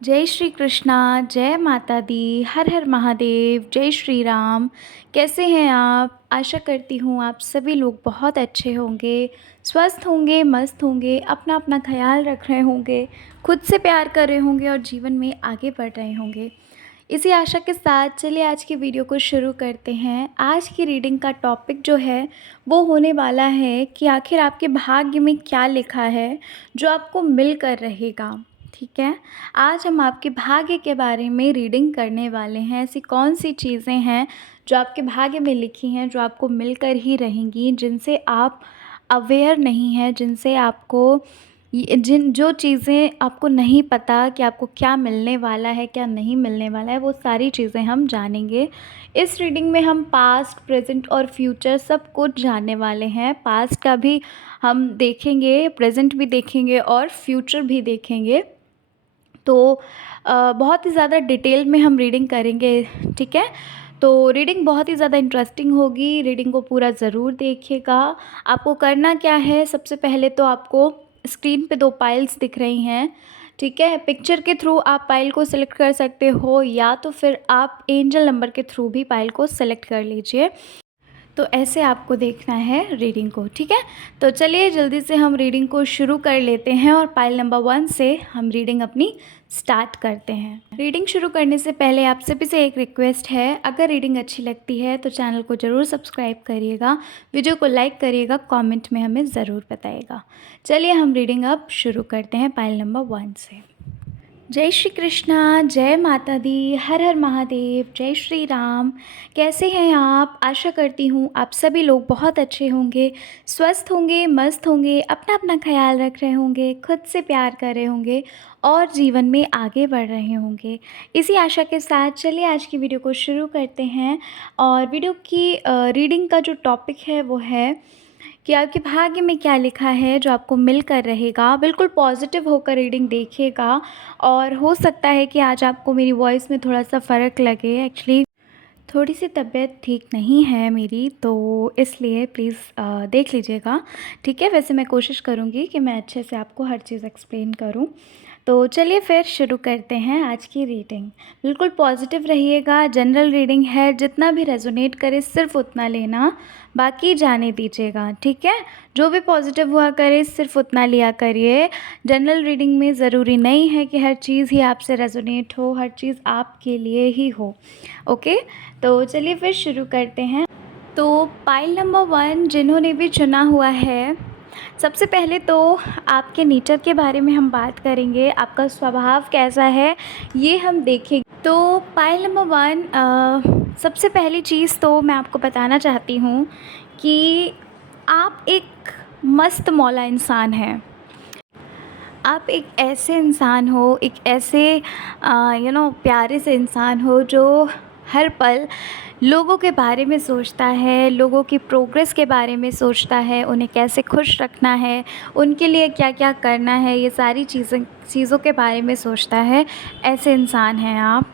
जय श्री कृष्णा, जय माता दी, हर हर महादेव, जय श्री राम। कैसे हैं आप? आशा करती हूँ आप सभी लोग बहुत अच्छे होंगे, स्वस्थ होंगे, मस्त होंगे, अपना अपना ख्याल रख रहे होंगे, खुद से प्यार कर रहे होंगे और जीवन में आगे बढ़ रहे होंगे। इसी आशा के साथ चलिए आज की वीडियो को शुरू करते हैं। आज की रीडिंग का टॉपिक जो है वो होने वाला है कि आखिर आपके भाग्य में क्या लिखा है जो आपको मिल कर रहेगा। ठीक है, आज हम आपके भाग्य के बारे में रीडिंग करने वाले हैं। ऐसी कौन सी चीज़ें हैं जो आपके भाग्य में लिखी हैं जो आपको मिलकर ही रहेंगी, जिनसे आप अवेयर नहीं हैं, जिनसे आपको जो चीज़ें आपको नहीं पता कि आपको क्या मिलने वाला है, क्या नहीं मिलने वाला है, वो सारी चीज़ें हम जानेंगे। इस रीडिंग में हम पास्ट, प्रेजेंट और फ्यूचर सब कुछ जानने वाले हैं। पास्ट का भी हम देखेंगे, प्रेजेंट भी देखेंगे और फ्यूचर भी देखेंगे। तो बहुत ही ज़्यादा डिटेल में हम रीडिंग करेंगे। ठीक है, तो रीडिंग बहुत ही ज़्यादा इंटरेस्टिंग होगी। रीडिंग को पूरा ज़रूर देखिएगा। आपको करना क्या है, सबसे पहले तो आपको स्क्रीन पे 2 पाइल्स दिख रही हैं। ठीक है, पिक्चर के थ्रू आप पाइल को सिलेक्ट कर सकते हो या तो फिर आप एंजल नंबर के थ्रू भी पाइल को सिलेक्ट कर लीजिए। तो ऐसे आपको देखना है रीडिंग को। ठीक है, तो चलिए जल्दी से हम रीडिंग को शुरू कर लेते हैं और पाइल नंबर 1 से हम रीडिंग अपनी स्टार्ट करते हैं। रीडिंग शुरू करने से पहले आप सभी से एक रिक्वेस्ट है, अगर रीडिंग अच्छी लगती है तो चैनल को ज़रूर सब्सक्राइब करिएगा, वीडियो को लाइक करिएगा, कमेंट में हमें ज़रूर बताइएगा। चलिए हम रीडिंग अब शुरू करते हैं पाइल नंबर 1 से। जय श्री कृष्णा, जय माता दी, हर हर महादेव, जय श्री राम। कैसे हैं आप? आशा करती हूँ आप सभी लोग बहुत अच्छे होंगे, स्वस्थ होंगे, मस्त होंगे, अपना अपना ख्याल रख रहे होंगे, खुद से प्यार कर रहे होंगे और जीवन में आगे बढ़ रहे होंगे। इसी आशा के साथ चलिए आज की वीडियो को शुरू करते हैं। और वीडियो की रीडिंग का जो टॉपिक है वो है कि आपके भाग्य में क्या लिखा है जो आपको मिल कर रहेगा। बिल्कुल पॉजिटिव होकर रीडिंग देखिएगा। और हो सकता है कि आज आपको मेरी वॉइस में थोड़ा सा फ़र्क लगे। एक्चुअली थोड़ी सी तबीयत ठीक नहीं है मेरी, तो इसलिए प्लीज़ देख लीजिएगा। ठीक है, वैसे मैं कोशिश करूँगी कि मैं अच्छे से आपको हर चीज़ एक्सप्लेन करूँ। तो चलिए फिर शुरू करते हैं आज की रीडिंग। बिल्कुल पॉजिटिव रहिएगा। जनरल रीडिंग है, जितना भी रेजोनेट करे सिर्फ उतना लेना, बाकी जाने दीजिएगा। ठीक है, जो भी पॉजिटिव हुआ करे सिर्फ उतना लिया करिए। जनरल रीडिंग में ज़रूरी नहीं है कि हर चीज़ ही आपसे रेजोनेट हो, हर चीज़ आपके लिए ही हो। ओके, तो चलिए फिर शुरू करते हैं। तो पाइल नंबर 1 जिन्होंने भी चुना हुआ है, सबसे पहले तो आपके नेचर के बारे में हम बात करेंगे। आपका स्वभाव कैसा है ये हम देखेंगे। तो पाइल नंबर 1, सबसे पहली चीज़ तो मैं आपको बताना चाहती हूँ कि आप एक मस्त मौला इंसान हैं। आप एक ऐसे इंसान हो, एक ऐसे प्यारे से इंसान हो जो हर पल लोगों के बारे में सोचता है, लोगों की प्रोग्रेस के बारे में सोचता है, उन्हें कैसे खुश रखना है, उनके लिए क्या क्या करना है, ये सारी चीज़ों के बारे में सोचता है। ऐसे इंसान हैं आप।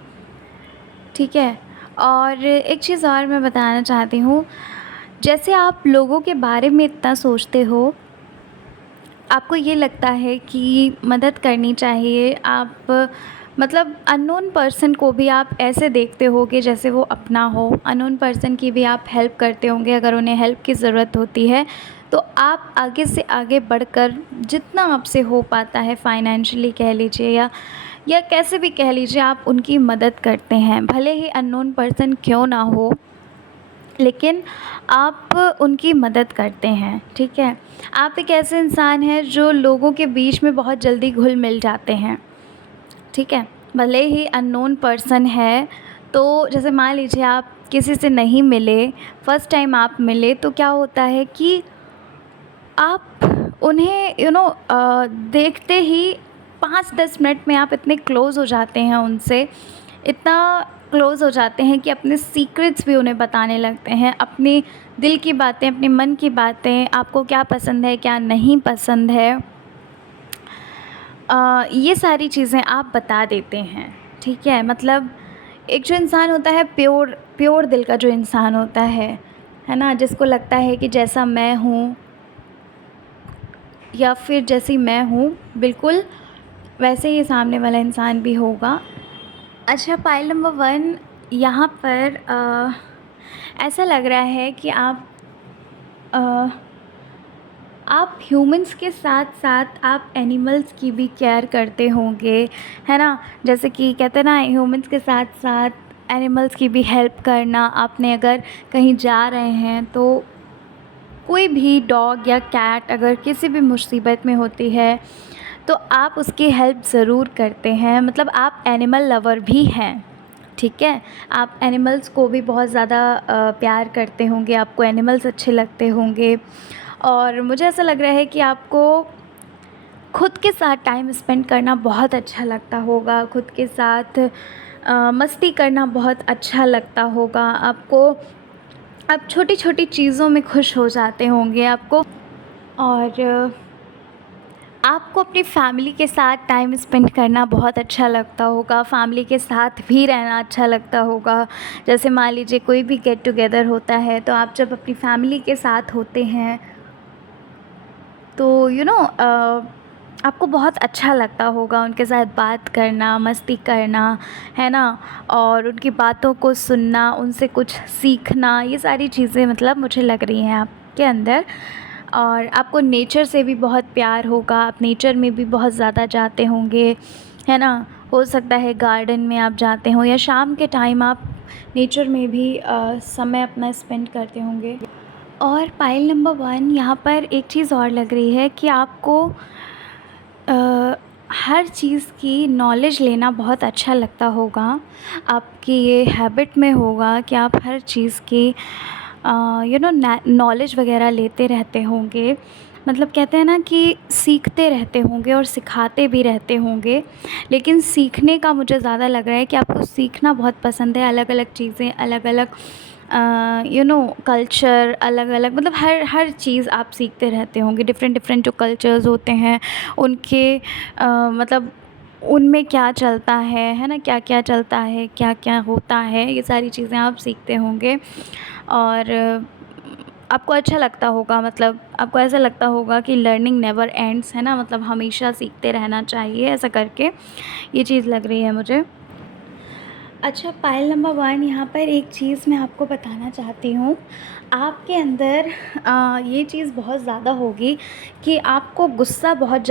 ठीक है, और एक चीज़ और मैं बताना चाहती हूँ, जैसे आप लोगों के बारे में इतना सोचते हो, आपको ये लगता है कि मदद करनी चाहिए। आप मतलब अननोन पर्सन को भी आप ऐसे देखते होगे जैसे वो अपना हो। अननोन पर्सन की भी आप हेल्प करते होंगे अगर उन्हें हेल्प की ज़रूरत होती है। तो आप आगे से आगे बढ़कर जितना आपसे हो पाता है, फाइनेंशियली कह लीजिए या कैसे भी कह लीजिए, आप उनकी मदद करते हैं। भले ही अननोन पर्सन क्यों ना हो, लेकिन आप उनकी मदद करते हैं। ठीक है, आप एक ऐसे इंसान हैं जो लोगों के बीच में बहुत जल्दी घुल मिल जाते हैं। ठीक है, भले ही अननोन पर्सन है, तो जैसे मान लीजिए आप किसी से नहीं मिले, फ़र्स्ट टाइम आप मिले, तो क्या होता है कि आप उन्हें देखते ही 5-10 मिनट में आप इतने क्लोज़ हो जाते हैं उनसे, इतना क्लोज़ हो जाते हैं कि अपने सीक्रेट्स भी उन्हें बताने लगते हैं, अपने दिल की बातें, अपने मन की बातें, आपको क्या पसंद है, क्या नहीं पसंद है, ये सारी चीज़ें आप बता देते हैं। ठीक है, मतलब एक जो इंसान होता है प्योर प्योर दिल का जो इंसान होता है ना, जिसको लगता है कि जैसा मैं हूँ या फिर जैसी मैं हूँ, बिल्कुल वैसे ही सामने वाला इंसान भी होगा। अच्छा, पाइल नंबर 1, यहाँ पर ऐसा लग रहा है कि अ, आप ह्यूमंस के साथ-साथ आप एनिमल्स की भी केयर करते होंगे, है ना? जैसे कि कहते हैं ना, ह्यूमंस के साथ-साथ एनिमल्स की भी हेल्प करना। आपने अगर कहीं जा रहे हैं तो कोई भी डॉग या कैट अगर किसी भी मुसीबत में होती है, तो आप उसकी हेल्प ज़रूर करते हैं। मतलब आप एनिमल लवर भी हैं, ठीक है? आप एनिमल्स को भी बहुत ज़्यादा प्यार करते होंगे, आपको एनिमल्स अच्छे लगते होंगे। और मुझे ऐसा लग रहा है कि आपको खुद के साथ टाइम स्पेंड करना बहुत अच्छा लगता होगा, खुद के साथ मस्ती करना बहुत अच्छा लगता होगा आपको। आप छोटी-छोटी चीज़ों में खुश हो जाते होंगे आपको। और आपको अपनी फ़ैमिली के साथ टाइम स्पेंड करना बहुत अच्छा लगता होगा, फ़ैमिली के साथ भी रहना अच्छा लगता होगा। जैसे मान लीजिए कोई भी गेट टुगेदर होता है, तो आप जब अपनी फ़ैमिली के साथ होते हैं तो आपको बहुत अच्छा लगता होगा उनके साथ बात करना, मस्ती करना, है ना? और उनकी बातों को सुनना, उनसे कुछ सीखना, ये सारी चीज़ें मतलब मुझे लग रही हैं आपके अंदर। और आपको नेचर से भी बहुत प्यार होगा, आप नेचर में भी बहुत ज़्यादा जाते होंगे, है ना? हो सकता है गार्डन में आप जाते हों या शाम के टाइम आप नेचर में भी समय अपना स्पेंड करते होंगे। और पाइल नंबर 1, यहाँ पर एक चीज़ और लग रही है कि आपको अ, हर चीज़ की नॉलेज लेना बहुत अच्छा लगता होगा। आपकी ये हैबिट में होगा कि आप हर चीज़ की नॉलेज वग़ैरह लेते रहते होंगे। मतलब कहते हैं ना कि सीखते रहते होंगे और सिखाते भी रहते होंगे। लेकिन सीखने का मुझे ज़्यादा लग रहा है कि आपको सीखना बहुत पसंद है, अलग-अलग चीज़ें, अलग-अलग कल्चर, अलग-अलग, मतलब हर चीज़ आप सीखते रहते होंगे। डिफ़रेंट-डिफ़रेंट जो कल्चर्स होते हैं उनके मतलब उनमें क्या चलता है ना? क्या-क्या चलता है, क्या-क्या होता है, ये सारी चीज़ें आप सीखते होंगे। और आपको अच्छा लगता होगा, मतलब आपको ऐसा लगता होगा कि लर्निंग नेवर एंड्स, है ना? मतलब हमेशा सीखते रहना चाहिए, ऐसा करके ये चीज़ लग रही है मुझे। अच्छा, पाइल नंबर 1, यहाँ पर एक चीज़ मैं आपको बताना चाहती हूँ। आपके अंदर ये चीज़ बहुत ज़्यादा होगी कि आपको गुस्सा बहुत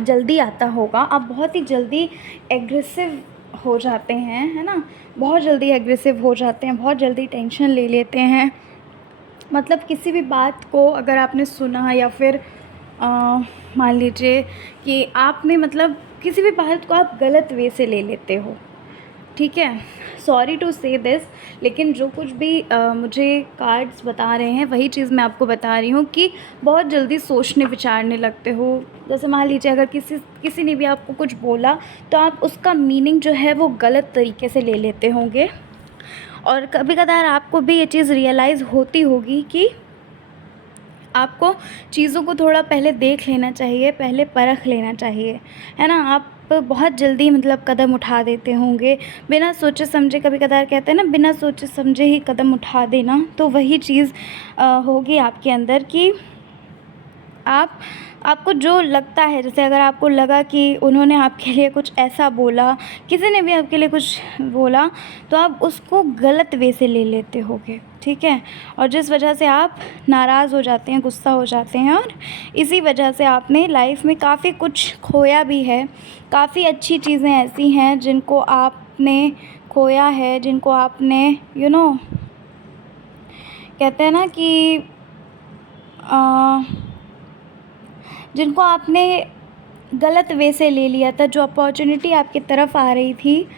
जल्दी आता होगा। आप बहुत ही जल्दी एग्रेसिव हो जाते हैं, है ना? बहुत जल्दी एग्रेसिव हो जाते हैं, बहुत जल्दी टेंशन ले लेते हैं। मतलब किसी भी बात को अगर आपने सुना या फिर अ, मान लीजिए कि आपने मतलब किसी भी बात को आप गलत वे से ले लेते हो, ठीक है? सॉरी टू से दिस, लेकिन जो कुछ भी मुझे कार्ड्स बता रहे हैं वही चीज़ मैं आपको बता रही हूँ कि बहुत जल्दी सोचने विचारने लगते हो। जैसे मान लीजिए अगर किसी ने भी आपको कुछ बोला, तो आप उसका मीनिंग जो है वो गलत तरीके से ले लेते होंगे। और कभी-कभार आपको भी ये चीज़ रियलाइज़ होती होगी कि आपको चीज़ों को थोड़ा पहले देख लेना चाहिए, पहले परख लेना चाहिए, है ना? आप बहुत जल्दी मतलब कदम उठा देते होंगे, बिना सोचे समझे। कभी-कभार कहते हैं ना, बिना सोचे समझे ही कदम उठा देना, तो वही चीज़ होगी आपके अंदर कि आपको जो लगता है, जैसे अगर आपको लगा कि उन्होंने आपके लिए कुछ ऐसा बोला, किसी ने भी आपके लिए कुछ बोला, तो आप उसको गलत वे से ले लेते होगे, ठीक है? और जिस वजह से आप नाराज़ हो जाते हैं, गुस्सा हो जाते हैं, और इसी वजह से आपने लाइफ में काफ़ी कुछ खोया भी है। काफ़ी अच्छी चीज़ें ऐसी हैं जिनको आपने खोया है, जिनको आपने कहते हैं ना कि अ जिनको आपने गलत वे से ले लिया था। जो अपॉर्चुनिटी आपकी तरफ आ रही थी,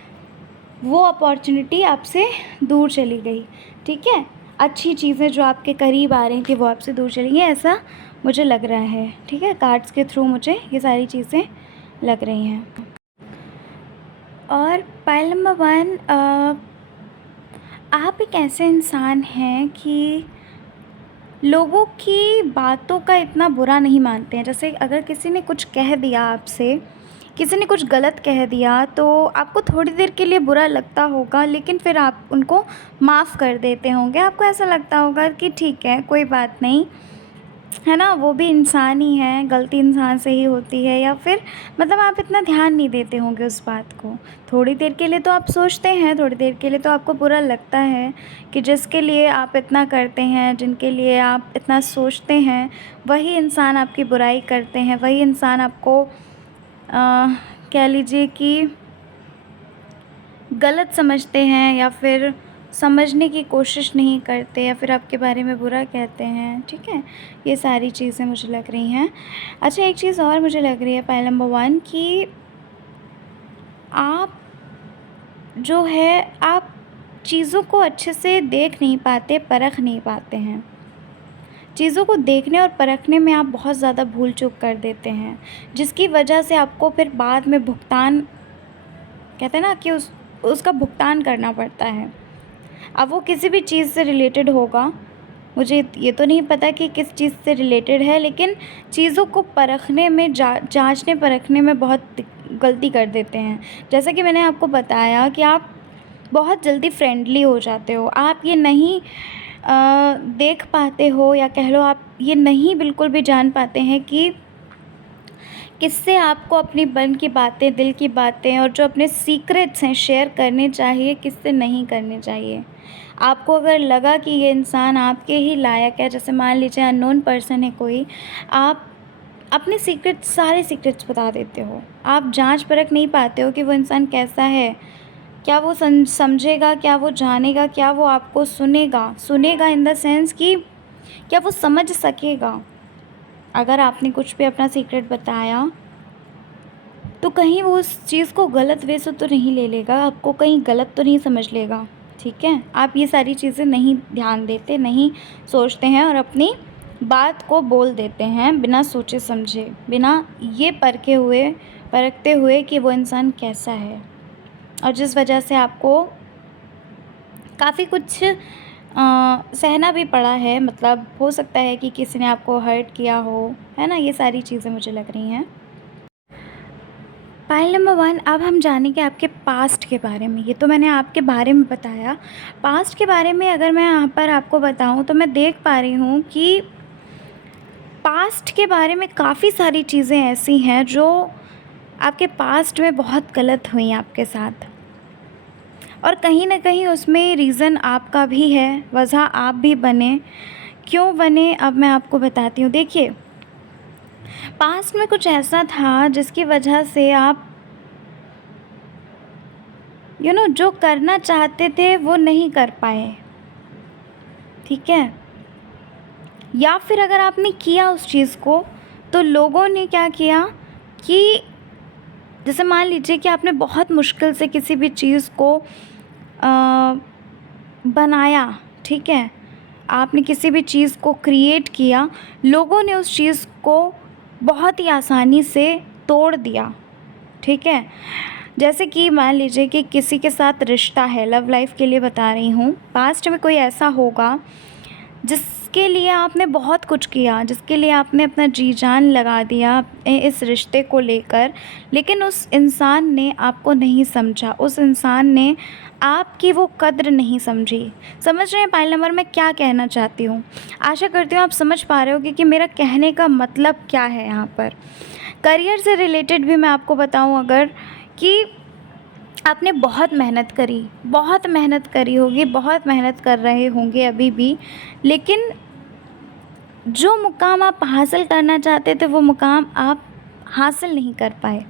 वो अपॉर्चुनिटी आपसे दूर चली गई, ठीक है? अच्छी चीज़ें जो आपके करीब आ रही थी वो आपसे दूर चली गई, ऐसा मुझे लग रहा है, ठीक है? कार्ड्स के थ्रू मुझे ये सारी चीज़ें लग रही हैं। और पाइल नंबर 1, आप एक ऐसे इंसान हैं कि लोगों की बातों का इतना बुरा नहीं मानते हैं। जैसे अगर किसी ने कुछ कह दिया आपसे, किसी ने कुछ गलत कह दिया, तो आपको थोड़ी देर के लिए बुरा लगता होगा, लेकिन फिर आप उनको माफ़ कर देते होंगे। आपको ऐसा लगता होगा कि ठीक है, कोई बात नहीं, है ना, वो भी इंसान ही है, गलती इंसान से ही होती है, या फिर मतलब आप इतना ध्यान नहीं देते होंगे उस बात को। थोड़ी देर के लिए तो आप सोचते हैं, थोड़ी देर के लिए तो आपको बुरा लगता है कि जिसके लिए आप इतना करते हैं, जिनके लिए आप इतना सोचते हैं, वही इंसान आपकी बुराई करते हैं, वही इंसान आपको कह लीजिए कि गलत समझते हैं, या फिर समझने की कोशिश नहीं करते, या फिर आपके बारे में बुरा कहते हैं। ठीक है, ये सारी चीज़ें मुझे लग रही हैं। अच्छा, एक चीज़ और मुझे लग रही है पाइल नंबर 1 कि आप जो है आप चीज़ों को अच्छे से देख नहीं पाते, परख नहीं पाते हैं। चीज़ों को देखने और परखने में आप बहुत ज़्यादा भूल चूक कर देते हैं, जिसकी वजह से आपको फिर बाद में भुगतान, कहते हैं ना कि उसका भुगतान करना पड़ता है। अब वो किसी भी चीज़ से रिलेटेड होगा, मुझे ये तो नहीं पता कि किस चीज़ से रिलेटेड है, लेकिन चीज़ों को परखने में जांचने परखने में बहुत गलती कर देते हैं। जैसा कि मैंने आपको बताया कि आप बहुत जल्दी फ्रेंडली हो जाते हो, आप ये नहीं देख पाते हो, या कह लो आप ये नहीं बिल्कुल भी जान पाते हैं कि किससे आपको अपनी मन की बातें, दिल की बातें और जो अपने सीक्रेट्स हैं शेयर करने चाहिए, किससे नहीं करने चाहिए। आपको अगर लगा कि ये इंसान आपके ही लायक है, जैसे मान लीजिए अननोन पर्सन है कोई, आप अपने सीक्रेट्स, सारे सीक्रेट्स बता देते हो। आप जांच परख नहीं पाते हो कि वो इंसान कैसा है, क्या वो समझेगा, क्या वो जानेगा, क्या वो आपको सुनेगा इन द सेंस कि क्या वो समझ सकेगा। अगर आपने कुछ भी अपना सीक्रेट बताया तो कहीं वो उस चीज़ को गलत वे से तो नहीं ले लेगा, आपको कहीं गलत तो नहीं समझ लेगा। ठीक है, आप ये सारी चीज़ें नहीं ध्यान देते, नहीं सोचते हैं, और अपनी बात को बोल देते हैं बिना सोचे समझे, बिना ये परखते हुए कि वो इंसान कैसा है, और जिस वजह से आपको काफ़ी कुछ सहना भी पड़ा है। मतलब हो सकता है कि किसी ने आपको हर्ट किया हो, है ना, ये सारी चीज़ें मुझे लग रही हैं। पाइल नंबर 1, अब हम जानेंगे आपके पास्ट के बारे में। ये तो मैंने आपके बारे में बताया, पास्ट के बारे में अगर मैं यहाँ पर आपको बताऊँ तो मैं देख पा रही हूँ कि पास्ट के बारे में काफ़ी सारी चीज़ें ऐसी हैं जो आपके पास्ट में बहुत गलत हुई आपके साथ, और कहीं ना कहीं उसमें रीज़न आपका भी है, वजह आप भी बने। क्यों बने, अब मैं आपको बताती हूँ। देखिए, पास्ट में कुछ ऐसा था जिसकी वजह से आप जो करना चाहते थे वो नहीं कर पाए। ठीक है, या फिर अगर आपने किया उस चीज़ को तो लोगों ने क्या किया कि जैसे मान लीजिए कि आपने बहुत मुश्किल से किसी भी चीज़ को बनाया। ठीक है, आपने किसी भी चीज़ को क्रिएट किया, लोगों ने उस चीज़ को बहुत ही आसानी से तोड़ दिया। ठीक है, जैसे कि मान लीजिए कि किसी के साथ रिश्ता है, लव लाइफ के लिए बता रही हूँ, पास्ट में कोई ऐसा होगा जिसके लिए आपने बहुत कुछ किया, जिसके लिए आपने अपना जी जान लगा दिया इस रिश्ते को लेकर, लेकिन उस इंसान ने आपको नहीं समझा, उस इंसान ने आपकी वो कद्र नहीं समझी। समझ रहे हैं पाइल नंबर मैं क्या कहना चाहती हूँ? आशा करती हूँ आप समझ पा रहे होगे कि मेरा कहने का मतलब क्या है यहाँ पर। करियर से रिलेटेड भी मैं आपको बताऊँ अगर, कि आपने बहुत मेहनत करी होगी, बहुत मेहनत कर रहे होंगे अभी भी, लेकिन जो मुकाम आप हासिल करना चाहते थे वो मुकाम आप हासिल नहीं कर पाए।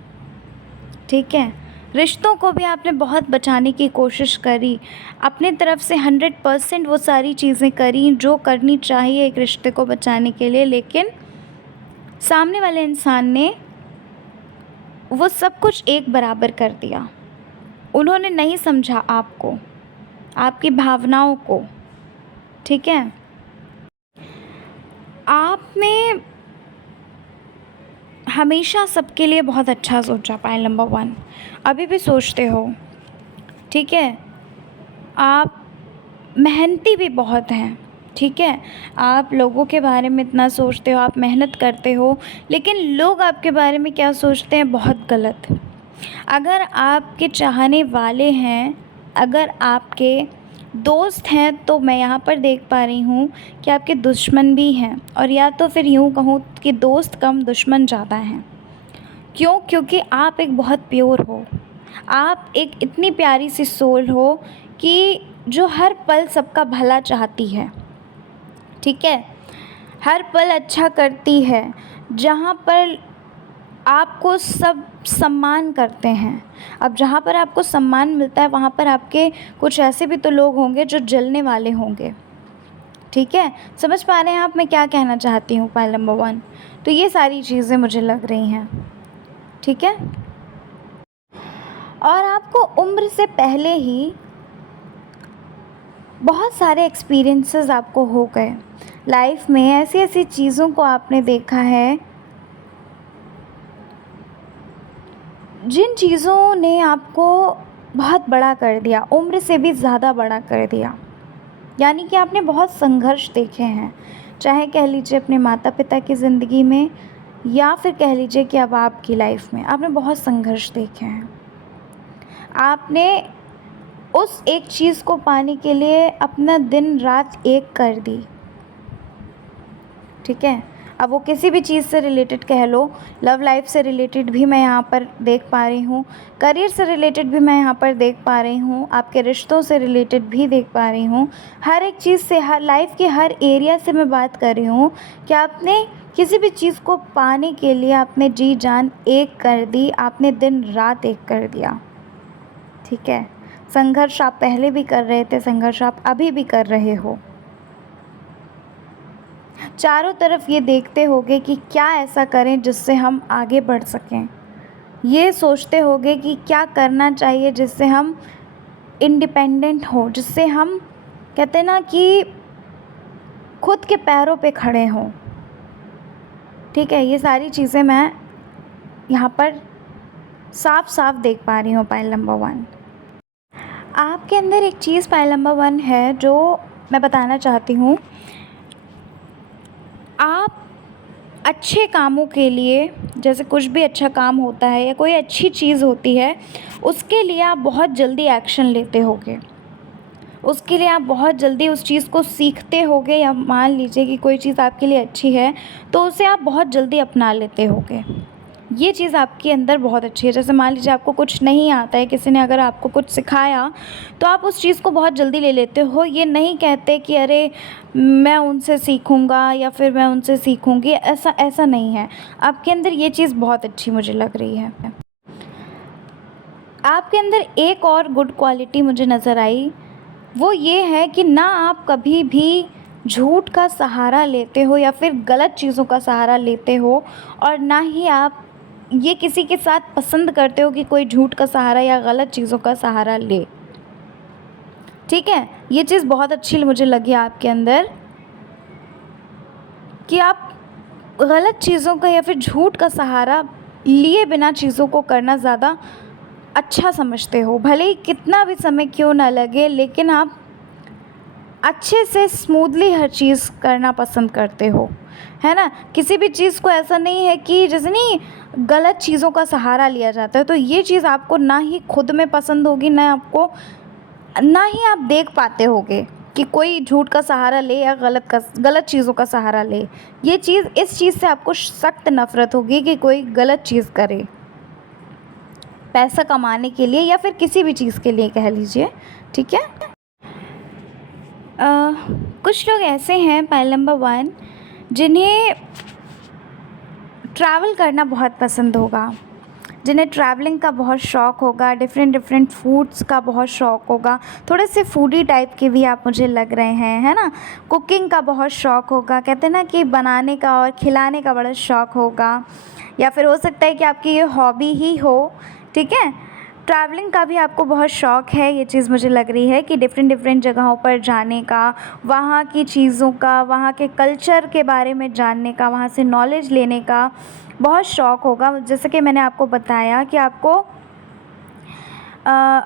ठीक है, रिश्तों को भी आपने बहुत बचाने की कोशिश करी, अपने तरफ से 100% वो सारी चीज़ें करी जो करनी चाहिए एक रिश्ते को बचाने के लिए, लेकिन सामने वाले इंसान ने वो सब कुछ एक बराबर कर दिया। उन्होंने नहीं समझा आपको, आपकी भावनाओं को। ठीक है, आपने हमेशा सबके लिए बहुत अच्छा सोचा, पाइल नंबर 1 अभी भी सोचते हो। ठीक है, आप मेहनती भी बहुत हैं। ठीक है, आप लोगों के बारे में इतना सोचते हो, आप मेहनत करते हो, लेकिन लोग आपके बारे में क्या सोचते हैं, बहुत गलत। अगर आपके चाहने वाले हैं, अगर आपके दोस्त हैं तो मैं यहाँ पर देख पा रही हूँ कि आपके दुश्मन भी हैं, और या तो फिर यूँ कहूँ कि दोस्त कम दुश्मन ज़्यादा हैं। क्यों? क्योंकि आप एक बहुत प्योर हो। आप एक इतनी प्यारी सी सोल हो कि जो हर पल सबका भला चाहती है, ठीक है? हर पल अच्छा करती है। जहाँ पर आपको सब सम्मान करते हैं, अब जहाँ पर आपको सम्मान मिलता है वहाँ पर आपके कुछ ऐसे भी तो लोग होंगे जो जलने वाले होंगे, ठीक है? समझ पा रहे हैं आप मैं क्या कहना चाहती हूँ? Pile number 1। तो ये सारी चीज़ें मुझे लग रही हैं, ठीक है? और आपको उम्र से पहले ही बहुत सारे एक्सपीरियंसेस आपको हो गए लाइफ में। ऐसी ऐसी चीज़ों को आपने देखा है जिन चीज़ों ने आपको बहुत बड़ा कर दिया, उम्र से भी ज़्यादा बड़ा कर दिया। यानी कि आपने बहुत संघर्ष देखे हैं, चाहे कह लीजिए अपने माता पिता की ज़िंदगी में, या फिर कह लीजिए कि अब आपकी लाइफ में आपने बहुत संघर्ष देखे हैं। आपने उस एक चीज़ को पाने के लिए अपना दिन रात एक कर दी, ठीक है? अब वो किसी भी चीज़ से रिलेटेड कह लो, लव लाइफ से रिलेटेड भी मैं यहाँ पर देख पा रही हूँ, करियर से रिलेटेड भी मैं यहाँ पर देख पा रही हूँ, आपके रिश्तों से रिलेटेड भी देख पा रही हूँ। हर एक चीज़ से, हर लाइफ के हर एरिया से मैं बात कर रही हूँ कि आपने किसी भी चीज़ को पाने के लिए आपने जी जान एक कर दी, आपने दिन रात एक कर दिया, ठीक है? संघर्ष आप पहले भी कर रहे थे, संघर्ष आप अभी भी कर रहे हो। चारों तरफ ये देखते होगे कि क्या ऐसा करें जिससे हम आगे बढ़ सकें। ये सोचते होगे कि क्या करना चाहिए जिससे हम इंडिपेंडेंट हो, जिससे हम कहते हैं ना कि खुद के पैरों पे खड़े हों, ठीक है? ये सारी चीज़ें मैं यहाँ पर साफ साफ देख पा रही हूँ। पाइल नंबर 1, आपके अंदर एक चीज़ पाइल नंबर 1 है जो मैं बताना चाहती हूँ। आप अच्छे कामों के लिए, जैसे कुछ भी अच्छा काम होता है या कोई अच्छी चीज़ होती है, उसके लिए आप बहुत जल्दी एक्शन लेते होगे। उसके लिए आप बहुत जल्दी उस चीज़ को सीखते होगे, या मान लीजिए कि कोई चीज़ आपके लिए अच्छी है तो उसे आप बहुत जल्दी अपना लेते होगे। ये चीज़ आपके अंदर बहुत अच्छी है। जैसे मान लीजिए आपको कुछ नहीं आता है, किसी ने अगर आपको कुछ सिखाया तो आप उस चीज़ को बहुत जल्दी ले लेते हो। ये नहीं कहते कि अरे मैं उनसे सीखूँगा या फिर मैं उनसे सीखूँगी, ऐसा ऐसा नहीं है। आपके अंदर ये चीज़ बहुत अच्छी मुझे लग रही है। आपके अंदर एक और गुड क्वालिटी मुझे नज़र आई, वो ये है कि ना आप कभी भी झूठ का सहारा लेते हो या फिर गलत चीज़ों का सहारा लेते हो, और ना ही आप ये किसी के साथ पसंद करते हो कि कोई झूठ का सहारा या गलत चीज़ों का सहारा ले, ठीक है? ये चीज़ बहुत अच्छी मुझे लगी आपके अंदर कि आप गलत चीज़ों का या फिर झूठ का सहारा लिए बिना चीज़ों को करना ज़्यादा अच्छा समझते हो। भले ही कितना भी समय क्यों ना लगे, लेकिन आप अच्छे से स्मूथली हर चीज़ करना पसंद करते हो, है ना? किसी भी चीज़ को ऐसा नहीं है कि जैसे नहीं गलत चीज़ों का सहारा लिया जाता है, तो ये चीज़ आपको ना ही खुद में पसंद होगी, ना ही आप देख पाते होगे कि कोई झूठ का सहारा ले या गलत चीज़ों का सहारा ले। इस चीज़ से आपको सख्त नफ़रत होगी कि कोई गलत चीज़ करे, पैसा कमाने के लिए या फिर किसी भी चीज़ के लिए कह लीजिए, ठीक है? कुछ लोग ऐसे हैं पाइल नंबर 1 जिन्हें ट्रैवल करना बहुत पसंद होगा, जिन्हें ट्रैवलिंग का बहुत शौक़ होगा, डिफ़रेंट फूड्स का बहुत शौक़ होगा। थोड़े से फूडी टाइप के भी आप मुझे लग रहे हैं, है ना? कुकिंग का बहुत शौक़ होगा, कहते हैं ना कि बनाने का और खिलाने का बड़ा शौक़ होगा, या फिर हो सकता है कि आपकी ये हॉबी ही हो, ठीक है? ट्रैवलिंग का भी आपको बहुत शौक़ है, ये चीज़ मुझे लग रही है कि डिफ़रेंट जगहों पर जाने का, वहाँ की चीज़ों का, वहाँ के कल्चर के बारे में जानने का, वहाँ से नॉलेज लेने का बहुत शौक़ होगा। जैसे कि मैंने आपको बताया कि आपको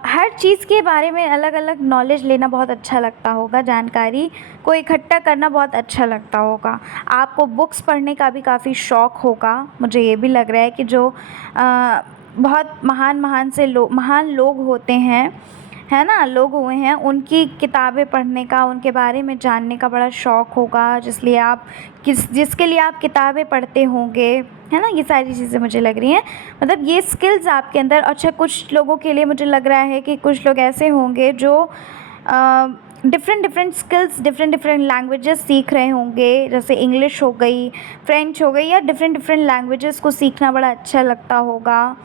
हर चीज़ के बारे में अलग-अलग नॉलेज लेना बहुत अच्छा लगता होगा, जानकारी को इकट्ठा करना बहुत अच्छा लगता होगा। आपको बुक्स पढ़ने का भी काफ़ी शौक़ होगा। मुझे ये भी लग रहा है कि जो बहुत महान लोग होते हैं, है ना, लोग हुए हैं, उनकी किताबें पढ़ने का, उनके बारे में जानने का बड़ा शौक़ होगा, जिसके लिए आप किताबें पढ़ते होंगे, है ना। ये सारी चीज़ें मुझे लग रही हैं, मतलब ये स्किल्स आपके अंदर। अच्छा, कुछ लोगों के लिए मुझे लग रहा है कि कुछ लोग ऐसे होंगे जो different different skills, different different languages सीख रहे होंगे, जैसे इंग्लिश हो गई, फ्रेंच हो गई, या डिफरेंट डिफरेंट लैंग्वेजेस को सीखना बड़ा अच्छा लगता होगा,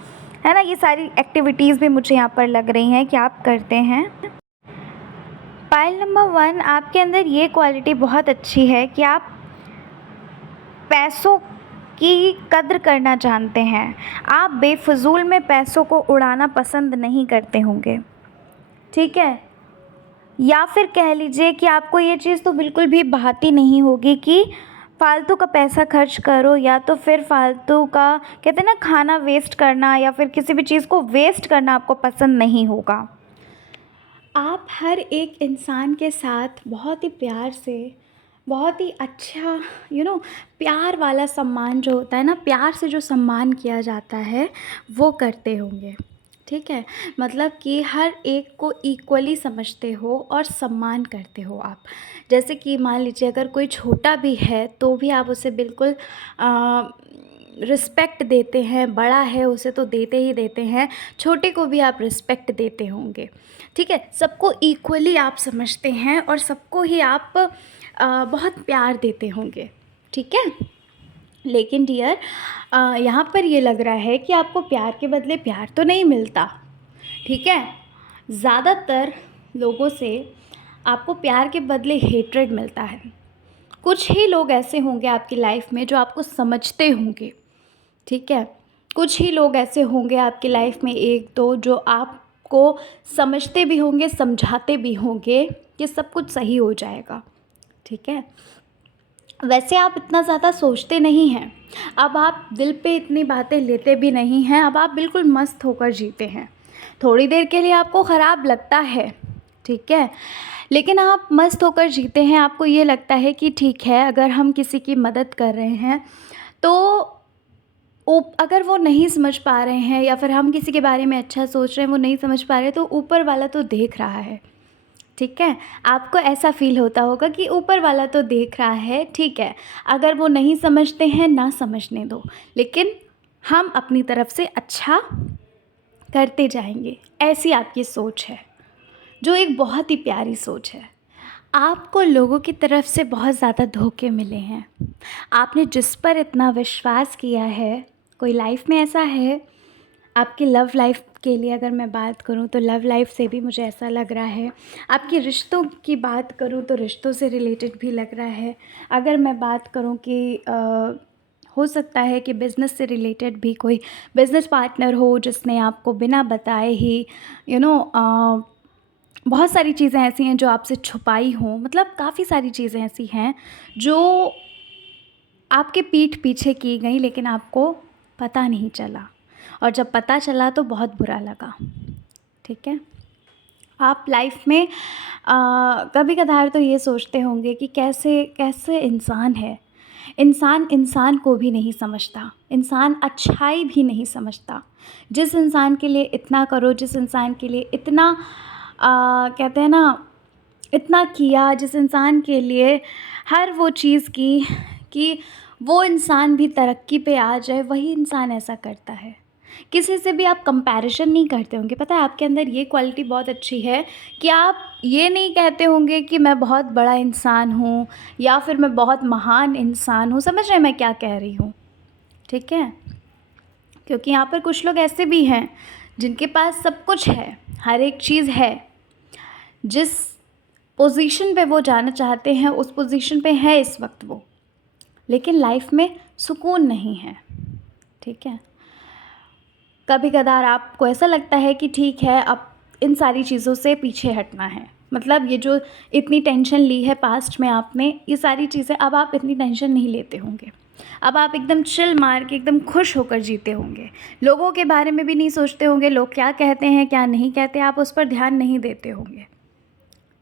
है ना। ये सारी एक्टिविटीज़ भी मुझे यहाँ पर लग रही हैं कि आप करते हैं। पाइल नंबर 1, आपके अंदर ये क्वालिटी बहुत अच्छी है कि आप पैसों की कद्र करना जानते हैं। आप बेफजूल में पैसों को उड़ाना पसंद नहीं करते होंगे, ठीक है। या फिर कह लीजिए कि आपको ये चीज़ तो बिल्कुल भी भाती नहीं होगी कि फ़ालतू का पैसा खर्च करो, या तो फिर फ़ालतू का, कहते हैं ना, खाना वेस्ट करना या फिर किसी भी चीज़ को वेस्ट करना आपको पसंद नहीं होगा। आप हर एक इंसान के साथ बहुत ही प्यार से, बहुत ही अच्छा, प्यार वाला सम्मान जो होता है ना, प्यार से जो सम्मान किया जाता है वो करते होंगे, ठीक है। मतलब कि हर एक को इक्वली समझते हो और सम्मान करते हो आप। जैसे कि मान लीजिए अगर कोई छोटा भी है तो भी आप उसे बिल्कुल रिस्पेक्ट देते हैं, बड़ा है उसे तो देते ही देते हैं, छोटे को भी आप रिस्पेक्ट देते होंगे, ठीक है। सबको इक्वली आप समझते हैं और सबको ही आप बहुत प्यार देते होंगे, ठीक है। लेकिन डियर, यहाँ पर ये लग रहा है कि आपको प्यार के बदले प्यार तो नहीं मिलता, ठीक है। ज़्यादातर लोगों से आपको प्यार के बदले हेट्रेड मिलता है। कुछ ही लोग ऐसे होंगे आपकी लाइफ में जो आपको समझते होंगे, ठीक है। कुछ ही लोग ऐसे होंगे आपकी लाइफ में, एक दो, जो आपको समझते भी होंगे, समझाते भी होंगे कि सब कुछ सही हो जाएगा, ठीक है। वैसे आप इतना ज़्यादा सोचते नहीं हैं, अब आप दिल पे इतनी बातें लेते भी नहीं हैं, अब आप बिल्कुल मस्त होकर जीते हैं। थोड़ी देर के लिए आपको ख़राब लगता है, ठीक है, लेकिन आप मस्त होकर जीते हैं। आपको ये लगता है कि ठीक है, अगर हम किसी की मदद कर रहे हैं तो अगर वो नहीं समझ पा रहे हैं, या फिर हम किसी के बारे में अच्छा सोच रहे हैं, वो नहीं समझ पा रहे, तो ऊपर वाला तो देख रहा है, ठीक है। आपको ऐसा फ़ील होता होगा कि ऊपर वाला तो देख रहा है, ठीक है, अगर वो नहीं समझते हैं ना समझने दो, लेकिन हम अपनी तरफ से अच्छा करते जाएंगे। ऐसी आपकी सोच है, जो एक बहुत ही प्यारी सोच है। आपको लोगों की तरफ से बहुत ज़्यादा धोखे मिले हैं, आपने जिस पर इतना विश्वास किया है। कोई लाइफ में ऐसा है, आपकी लव लाइफ के लिए अगर मैं बात करूं तो लव लाइफ से भी मुझे ऐसा लग रहा है। आपके रिश्तों की बात करूं तो रिश्तों से रिलेटेड भी लग रहा है। अगर मैं बात करूं कि हो सकता है कि बिज़नेस से रिलेटेड भी कोई बिज़नेस पार्टनर हो जिसने आपको बिना बताए ही बहुत सारी चीज़ें ऐसी हैं जो आपसे छुपाई हों। मतलब काफ़ी सारी चीज़ें ऐसी हैं जो आपके पीठ पीछे की गई, लेकिन आपको पता नहीं चला, और जब पता चला तो बहुत बुरा लगा, ठीक है। आप लाइफ में कभी कभार तो ये सोचते होंगे कि कैसे कैसे इंसान है, इंसान इंसान को भी नहीं समझता, इंसान अच्छाई भी नहीं समझता। जिस इंसान के लिए इतना करो, जिस इंसान के लिए इतना कहते हैं ना, इतना किया, जिस इंसान के लिए हर वो चीज़ की कि वो इंसान भी तरक्की पे आ जाए, वही इंसान ऐसा करता है। किसी से भी आप कंपैरिजन नहीं करते होंगे। पता है, आपके अंदर ये क्वालिटी बहुत अच्छी है कि आप ये नहीं कहते होंगे कि मैं बहुत बड़ा इंसान हूँ या फिर मैं बहुत महान इंसान हूँ। समझ रहे हैं मैं क्या कह रही हूँ, ठीक है। क्योंकि यहाँ पर कुछ लोग ऐसे भी हैं जिनके पास सब कुछ है, हर एक चीज़ है, जिस पोजीशन पे वो जाना चाहते हैं उस पोजीशन पे है इस वक्त वो, लेकिन लाइफ में सुकून नहीं है, ठीक है। कभी कदार आपको ऐसा लगता है कि ठीक है, अब इन सारी चीज़ों से पीछे हटना है। मतलब ये जो इतनी टेंशन ली है पास्ट में आपने, ये सारी चीज़ें अब आप इतनी टेंशन नहीं लेते होंगे। अब आप एकदम चिल मार के एकदम खुश होकर जीते होंगे। लोगों के बारे में भी नहीं सोचते होंगे, लोग क्या कहते हैं क्या नहीं कहते, आप उस पर ध्यान नहीं देते होंगे,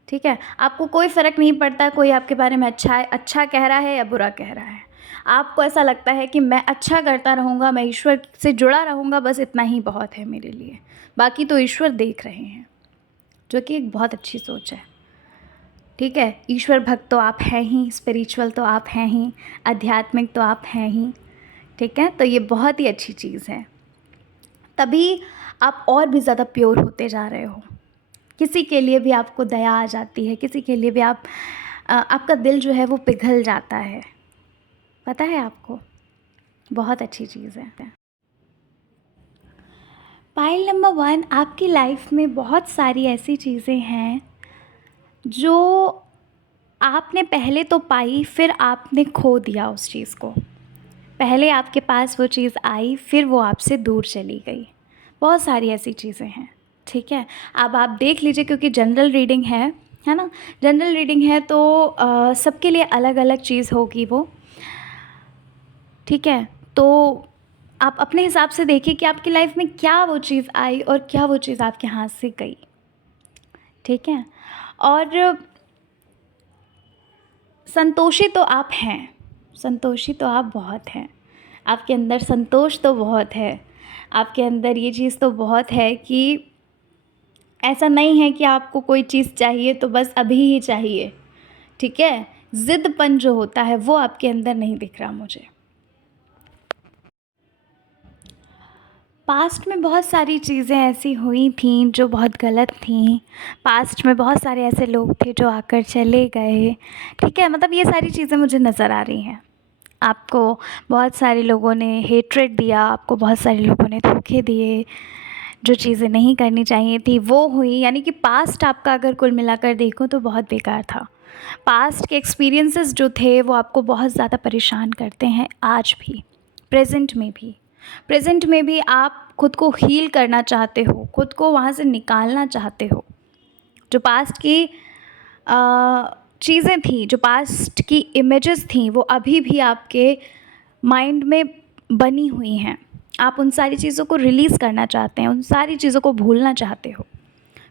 ठीक है। आपको कोई फ़र्क नहीं पड़ता कोई आपके बारे में अच्छा कह रहा है या बुरा कह रहा है। आपको ऐसा लगता है कि मैं अच्छा करता रहूँगा, मैं ईश्वर से जुड़ा रहूँगा, बस इतना ही बहुत है मेरे लिए, बाकी तो ईश्वर देख रहे हैं, जो कि एक बहुत अच्छी सोच है। ठीक है, ईश्वर भक्त तो आप हैं ही, स्पिरिचुअल तो आप हैं ही, आध्यात्मिक तो आप हैं ही। ठीक है, तो ये बहुत ही अच्छी चीज़ है। तभी आप और भी ज़्यादा प्योर होते जा रहे हो। किसी के लिए भी आपको दया आ जाती है, किसी के लिए भी आपका दिल जो है वो पिघल जाता है। पता है आपको, बहुत अच्छी चीज़ है। पाइल नंबर 1, आपकी लाइफ में बहुत सारी ऐसी चीज़ें हैं जो आपने पहले तो पाई, फिर आपने खो दिया उस चीज़ को। पहले आपके पास वो चीज़ आई, फिर वो आपसे दूर चली गई। बहुत सारी ऐसी चीज़ें हैं। ठीक है, अब आप देख लीजिए, क्योंकि जनरल रीडिंग है ना। जनरल रीडिंग है तो सबके लिए अलग अलग चीज़ होगी वो। ठीक है, तो आप अपने हिसाब से देखिए कि आपकी लाइफ में क्या वो चीज़ आई और क्या वो चीज़ आपके हाथ से गई। ठीक है, और संतोषी तो आप हैं, संतोषी तो आप बहुत हैं। आपके अंदर संतोष तो बहुत है। आपके अंदर ये चीज़ तो बहुत है कि ऐसा नहीं है कि आपको कोई चीज़ चाहिए तो बस अभी ही चाहिए। ठीक है, ज़िद्दपन जो होता है वो आपके अंदर नहीं दिख रहा मुझे। पास्ट में बहुत सारी चीज़ें ऐसी हुई थीं जो बहुत गलत थीं। पास्ट में बहुत सारे ऐसे लोग थे जो आकर चले गए। ठीक है, मतलब ये सारी चीज़ें मुझे नज़र आ रही हैं। आपको बहुत सारे लोगों ने हेट्रेड दिया, आपको बहुत सारे लोगों ने धोखे दिए, जो चीज़ें नहीं करनी चाहिए थी वो हुई। यानी कि पास्ट आपका अगर कुल मिलाकर देखूं तो बहुत बेकार था। पास्ट के एक्सपीरियंसेस जो थे वो आपको बहुत ज़्यादा परेशान करते हैं आज भी, प्रेजेंट में भी। प्रेजेंट में भी आप खुद को हील करना चाहते हो, खुद को वहाँ से निकालना चाहते हो। जो पास्ट की चीज़ें थी, जो पास्ट की इमेजेस थी, वो अभी भी आपके माइंड में बनी हुई हैं। आप उन सारी चीज़ों को रिलीज़ करना चाहते हैं, उन सारी चीज़ों को भूलना चाहते हो।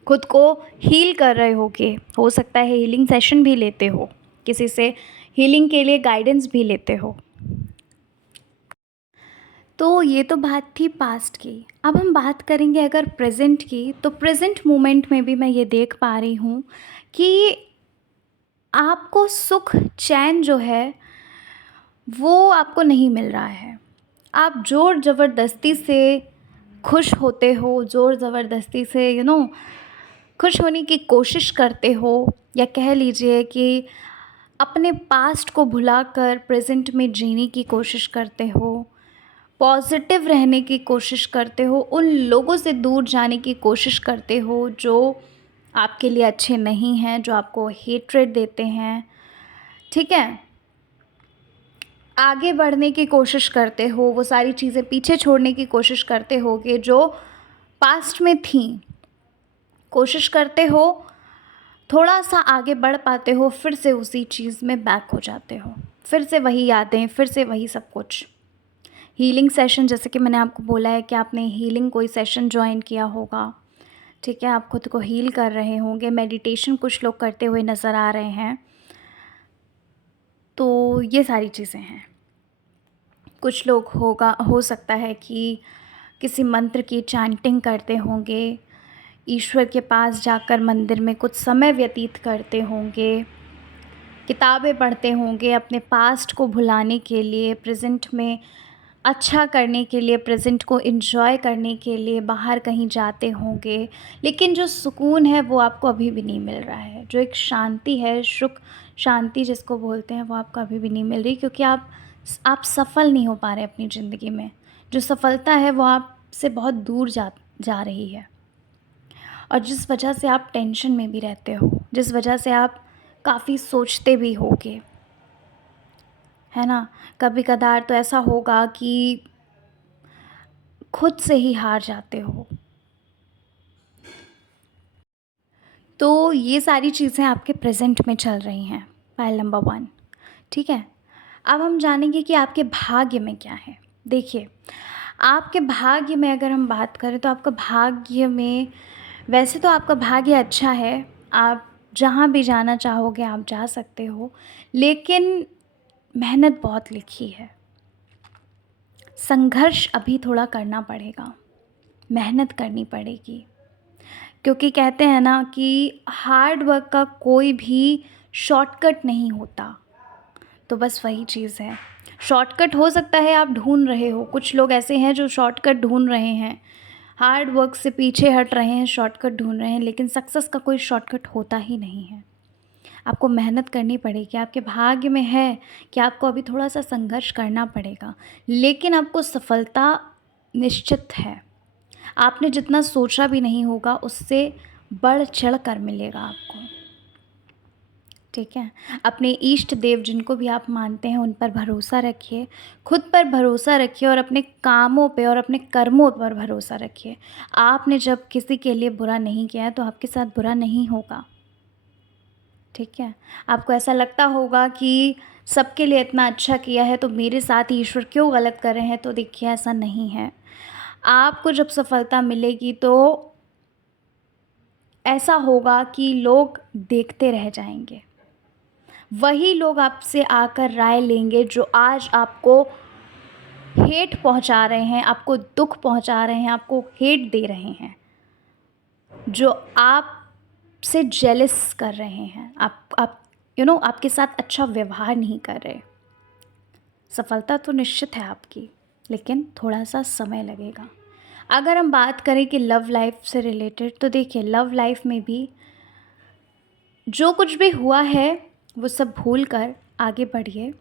खुद को हील कर रहे हो कि हो सकता है हीलिंग सेशन भी लेते हो, किसी से हीलिंग के लिए गाइडेंस भी लेते हो। तो ये तो बात थी पास्ट की। अब हम बात करेंगे अगर प्रेजेंट की, तो प्रेजेंट मोमेंट में भी मैं ये देख पा रही हूँ कि आपको सुख चैन जो है वो आपको नहीं मिल रहा है। आप ज़ोर ज़बरदस्ती से खुश होते हो, ज़ोर ज़बरदस्ती से खुश होने की कोशिश करते हो, या कह लीजिए कि अपने पास्ट को भुलाकर प्रेजेंट में जीने की कोशिश करते हो, पॉजिटिव रहने की कोशिश करते हो, उन लोगों से दूर जाने की कोशिश करते हो जो आपके लिए अच्छे नहीं हैं, जो आपको हेट्रेड देते हैं। ठीक है, आगे बढ़ने की कोशिश करते हो, वो सारी चीज़ें पीछे छोड़ने की कोशिश करते हो कि जो पास्ट में थी। कोशिश करते हो थोड़ा सा आगे बढ़ पाते हो, फिर से उसी चीज़ में बैक हो जाते हो, फिर से वही यादें, फिर से वही सब कुछ। हीलिंग सेशन, जैसे कि मैंने आपको बोला है कि आपने हीलिंग कोई सेशन ज्वाइन किया होगा। ठीक है, आप खुद को हील कर रहे होंगे, मेडिटेशन कुछ लोग करते हुए नज़र आ रहे हैं। तो ये सारी चीज़ें हैं। कुछ लोग हो सकता है कि किसी मंत्र की चैंटिंग करते होंगे, ईश्वर के पास जाकर मंदिर में कुछ समय व्यतीत करते होंगे, किताबें पढ़ते होंगे अपने पास्ट को भुलाने के लिए, प्रेजेंट में अच्छा करने के लिए, प्रेजेंट को एंजॉय करने के लिए बाहर कहीं जाते होंगे। लेकिन जो सुकून है वो आपको अभी भी नहीं मिल रहा है। जो एक शांति है, सुख शांति जिसको बोलते हैं, वो आपको अभी भी नहीं मिल रही, क्योंकि आप सफल नहीं हो पा रहे अपनी ज़िंदगी में। जो सफलता है वो आपसे बहुत दूर जा जा रही है। और जिस वजह से आप टेंशन में भी रहते हो, जिस वजह से आप काफ़ी सोचते भी होगे, है ना। कभी कदार तो ऐसा होगा कि खुद से ही हार जाते हो। तो ये सारी चीज़ें आपके प्रेजेंट में चल रही हैं, फाइल नंबर 1। ठीक है, अब हम जानेंगे कि आपके भाग्य में क्या है। देखिए, आपके भाग्य में अगर हम बात करें तो आपका भाग्य में, वैसे तो आपका भाग्य अच्छा है, आप जहाँ भी जाना चाहोगे आप जा सकते हो, लेकिन मेहनत बहुत लिखी है। संघर्ष अभी थोड़ा करना पड़ेगा, मेहनत करनी पड़ेगी, क्योंकि कहते हैं ना कि हार्ड वर्क का कोई भी शॉर्टकट नहीं होता। तो बस वही चीज़ है। शॉर्टकट हो सकता है आप ढूँढ रहे हो, कुछ लोग ऐसे हैं जो शॉर्टकट ढूँढ रहे हैं, हार्ड वर्क से पीछे हट रहे हैं, शॉर्टकट ढूँढ रहे हैं, लेकिन सक्सेस का कोई शॉर्टकट होता ही नहीं है। आपको मेहनत करनी पड़ेगी, आपके भाग्य में है कि आपको अभी थोड़ा-सा संघर्ष करना पड़ेगा, लेकिन आपको सफलता निश्चित है। आपने जितना सोचा भी नहीं होगा, उससे बढ़-चढ़ कर मिलेगा आपको, ठीक है? अपने इष्ट देव जिनको भी आप मानते हैं, उन पर भरोसा रखिए, खुद पर भरोसा रखिए और अपने कामों पे और अपने कर्मों पर भरोसा रखिए। आपने जब किसी के लिए बुरा नहीं किया है, तो आपके साथ बुरा नहीं होगा, ठीक है? आपको ऐसा लगता होगा कि सबके लिए इतना अच्छा किया है, तो मेरे साथ ही ईश्वर क्यों गलत कर रहे हैं? तो देखिए, ऐसा नहीं है। आपको जब सफलता मिलेगी, तो ऐसा होगा कि लोग देखते रह जाएँगे। वही लोग आपसे आकर राय लेंगे जो आज आपको हेट पहुंचा रहे हैं, आपको दुख पहुंचा रहे हैं, आपको हेट दे रहे हैं, जो आपसे जेलस कर रहे हैं, आप आपके साथ अच्छा व्यवहार नहीं कर रहे। सफलता तो निश्चित है आपकी, लेकिन थोड़ा-सा समय लगेगा। अगर हम बात करें कि लव लाइफ़ से रिलेटेड, तो देखिए, लव लाइफ़ में भी जो कुछ भी हुआ है, वो सब भूल कर आगे बढ़िए।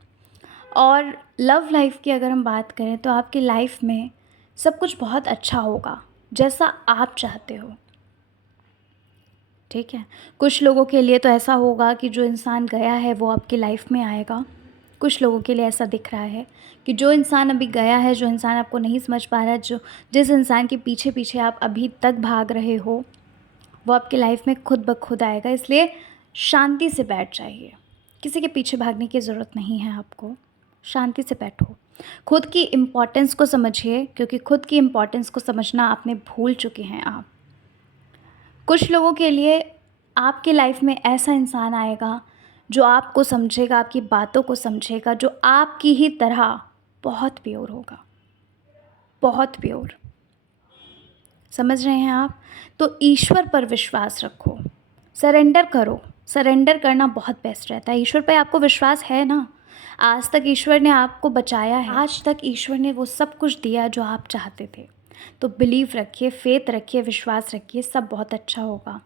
और लव लाइफ़ की अगर हम बात करें, तो आपकी लाइफ़ में सब कुछ बहुत अच्छा होगा, जैसा आप चाहते हो, ठीक है? कुछ लोगों के लिए तो ऐसा होगा कि जो इंसान गया है वो आपकी लाइफ़ में आएगा। कुछ लोगों के लिए ऐसा दिख रहा है कि जो इंसान अभी गया है, जो इंसान आपको नहीं समझ पा रहा है, जिस इंसान के पीछे-पीछे आप अभी तक भाग रहे हो, वो आपकी लाइफ़ में खुद ब खुद आएगा। इसलिए शांति से बैठ जाइए। किसी के पीछे भागने की ज़रूरत नहीं है आपको। शांति से बैठो। खुद की इम्पोर्टेंस को समझिए, क्योंकि खुद की इम्पोर्टेंस को समझना आपने भूल चुके हैं आप। कुछ लोगों के लिए आपकी लाइफ़ में ऐसा इंसान आएगा जो आपको समझेगा, आपकी बातों को समझेगा, जो आपकी ही तरह बहुत प्योर होगा, बहुत प्योर। समझ रहे हैं आप? तो ईश्वर पर विश्वास रखो, सरेंडर करो। सरेंडर करना बहुत बेस्ट रहता है। ईश्वर पे आपको विश्वास है ना? आज तक ईश्वर ने आपको बचाया है, आज तक ईश्वर ने वो सब कुछ दिया जो आप चाहते थे। तो बिलीव रखिए, फेथ रखिए, विश्वास रखिए, सब बहुत अच्छा होगा।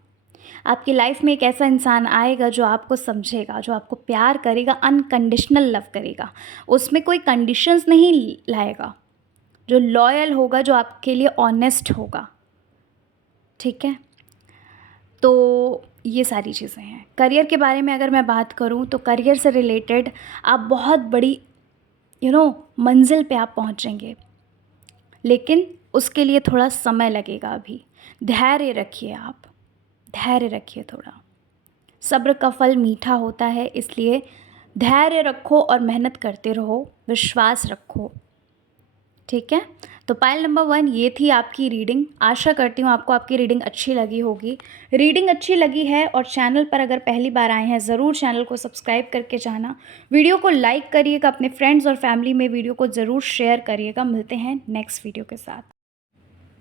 आपकी लाइफ में एक ऐसा इंसान आएगा जो आपको समझेगा, जो आपको प्यार करेगा, अनकंडीशनल लव करेगा, उसमें कोई कंडीशंस नहीं लाएगा, जो लॉयल होगा, जो आपके लिए ऑनेस्ट होगा, ठीक है? तो ये सारी चीज़ें हैं। करियर के बारे में अगर मैं बात करूँ, तो करियर से रिलेटेड आप बहुत बड़ी मंजिल पे आप पहुँचेंगे, लेकिन उसके लिए थोड़ा समय लगेगा अभी। धैर्य रखिए आप, धैर्य रखिए थोड़ा। सब्र का फल मीठा होता है, इसलिए धैर्य रखो और मेहनत करते रहो, विश्वास रखो, ठीक है? तो पाइल नंबर 1 ये थी आपकी रीडिंग। आशा करती हूँ आपको आपकी रीडिंग अच्छी लगी होगी। रीडिंग अच्छी लगी है और चैनल पर अगर पहली बार आए हैं, ज़रूर चैनल को सब्सक्राइब करके जाना। वीडियो को लाइक करिएगा, अपने फ्रेंड्स और फैमिली में वीडियो को ज़रूर शेयर करिएगा। मिलते हैं नेक्स्ट वीडियो के साथ।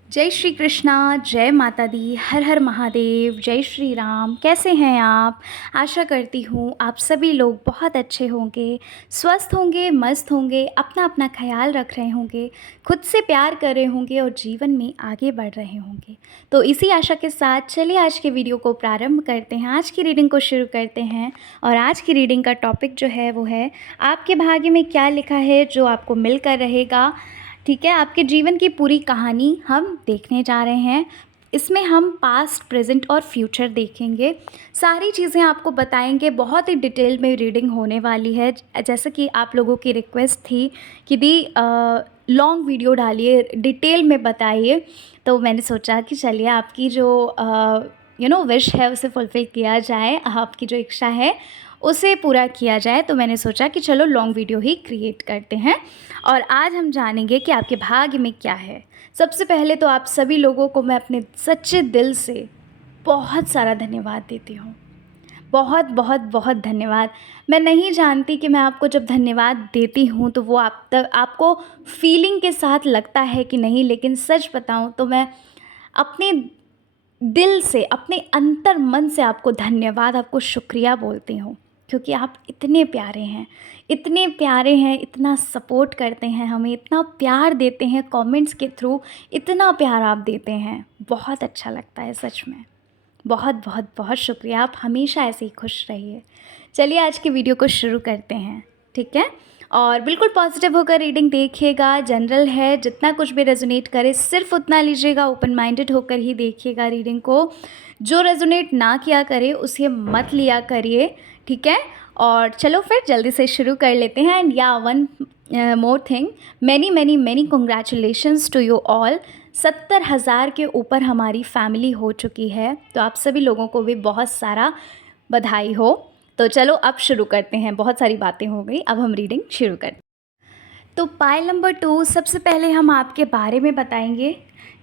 जय श्री कृष्णा, जय माता दी, हर हर महादेव, जय श्री राम। कैसे हैं आप? आशा करती हूँ आप सभी लोग बहुत अच्छे होंगे, स्वस्थ होंगे, मस्त होंगे, अपना अपना ख्याल रख रहे होंगे, खुद से प्यार कर रहे होंगे और जीवन में आगे बढ़ रहे होंगे। तो इसी आशा के साथ चलिए आज के वीडियो को प्रारंभ करते हैं, आज की रीडिंग को शुरू करते हैं। और आज की रीडिंग का टॉपिक जो है वो है, आपके भाग्य में क्या लिखा है जो आपको मिलकर रहेगा, ठीक है? आपके जीवन की पूरी कहानी हम देखने जा रहे हैं। इसमें हम पास्ट, प्रेजेंट और फ्यूचर देखेंगे, सारी चीज़ें आपको बताएंगे। बहुत ही डिटेल में रीडिंग होने वाली है। जैसे कि आप लोगों की रिक्वेस्ट थी कि दी लॉन्ग वीडियो डालिए, डिटेल में बताइए, तो मैंने सोचा कि चलिए आपकी जो विश है उसे फुलफ़िल किया जाए, आपकी जो इच्छा है उसे पूरा किया जाए। तो मैंने सोचा कि चलो लॉन्ग वीडियो ही क्रिएट करते हैं और आज हम जानेंगे कि आपके भाग्य में क्या है। सबसे पहले तो आप सभी लोगों को मैं अपने सच्चे दिल से बहुत सारा धन्यवाद देती हूँ। बहुत बहुत बहुत धन्यवाद। मैं नहीं जानती कि मैं आपको जब धन्यवाद देती हूँ तो वो आपको फीलिंग के साथ लगता है कि नहीं, लेकिन सच बताऊँ तो मैं अपने दिल से, अपने अंतर मन से आपको धन्यवाद, आपको शुक्रिया बोलती हूँ, क्योंकि आप इतने प्यारे हैं, इतने प्यारे हैं, इतना सपोर्ट करते हैं हमें, इतना प्यार देते हैं कमेंट्स के थ्रू, इतना प्यार आप देते हैं, बहुत अच्छा लगता है सच में। बहुत बहुत बहुत शुक्रिया, आप हमेशा ऐसे ही खुश रहिए। चलिए आज की वीडियो को शुरू करते हैं, ठीक है? और बिल्कुल पॉजिटिव होकर रीडिंग देखिएगा, जनरल है, जितना कुछ भी रेजोनेट करे सिर्फ उतना लीजिएगा, ओपन माइंडेड होकर ही देखिएगा रीडिंग को। जो रेजोनेट ना किया करे उसे मत लिया करिए, ठीक है? और चलो फिर जल्दी से शुरू कर लेते हैं। एंड या one more thing, many many many congratulations to you all. 70,000 के ऊपर हमारी फैमिली हो चुकी है, तो आप सभी लोगों को भी बहुत सारा बधाई हो। तो चलो अब शुरू करते हैं, बहुत सारी बातें हो गई, अब हम रीडिंग शुरू करते हैं। तो पाइल नंबर 2, सबसे पहले हम आपके बारे में बताएंगे,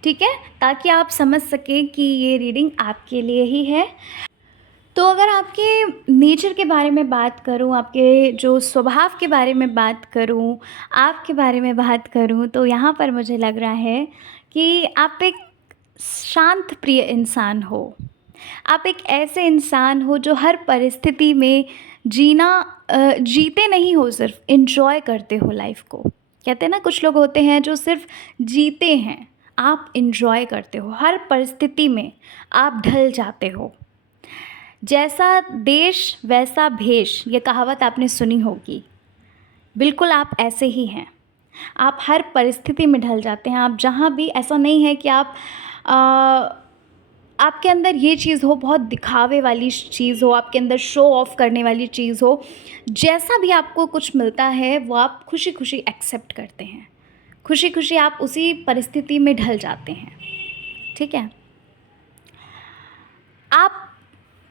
ठीक है, ताकि आप समझ सकें कि ये रीडिंग आपके लिए ही है। तो अगर आपके नेचर के बारे में बात करूं, आपके जो स्वभाव के बारे में बात करूं, आपके बारे में बात करूं, तो यहाँ पर मुझे लग रहा है कि आप एक शांत प्रिय इंसान हो। आप एक ऐसे इंसान हो जो हर परिस्थिति में जीते नहीं हो, सिर्फ एंजॉय करते हो लाइफ को। कहते हैं ना, कुछ लोग होते हैं जो सिर्फ जीते हैं, आप एंजॉय करते हो, हर परिस्थिति में आप ढल जाते हो। जैसा देश वैसा भेष, ये कहावत आपने सुनी होगी, बिल्कुल आप ऐसे ही हैं। आप हर परिस्थिति में ढल जाते हैं, आप जहाँ भी, ऐसा नहीं है कि आपके अंदर ये चीज़ हो, बहुत दिखावे वाली चीज़ हो, आपके अंदर शो ऑफ करने वाली चीज़ हो। जैसा भी आपको कुछ मिलता है वो आप खुशी खुशी एक्सेप्ट करते हैं, खुशी खुशी आप उसी परिस्थिति में ढल जाते हैं, ठीक है? आप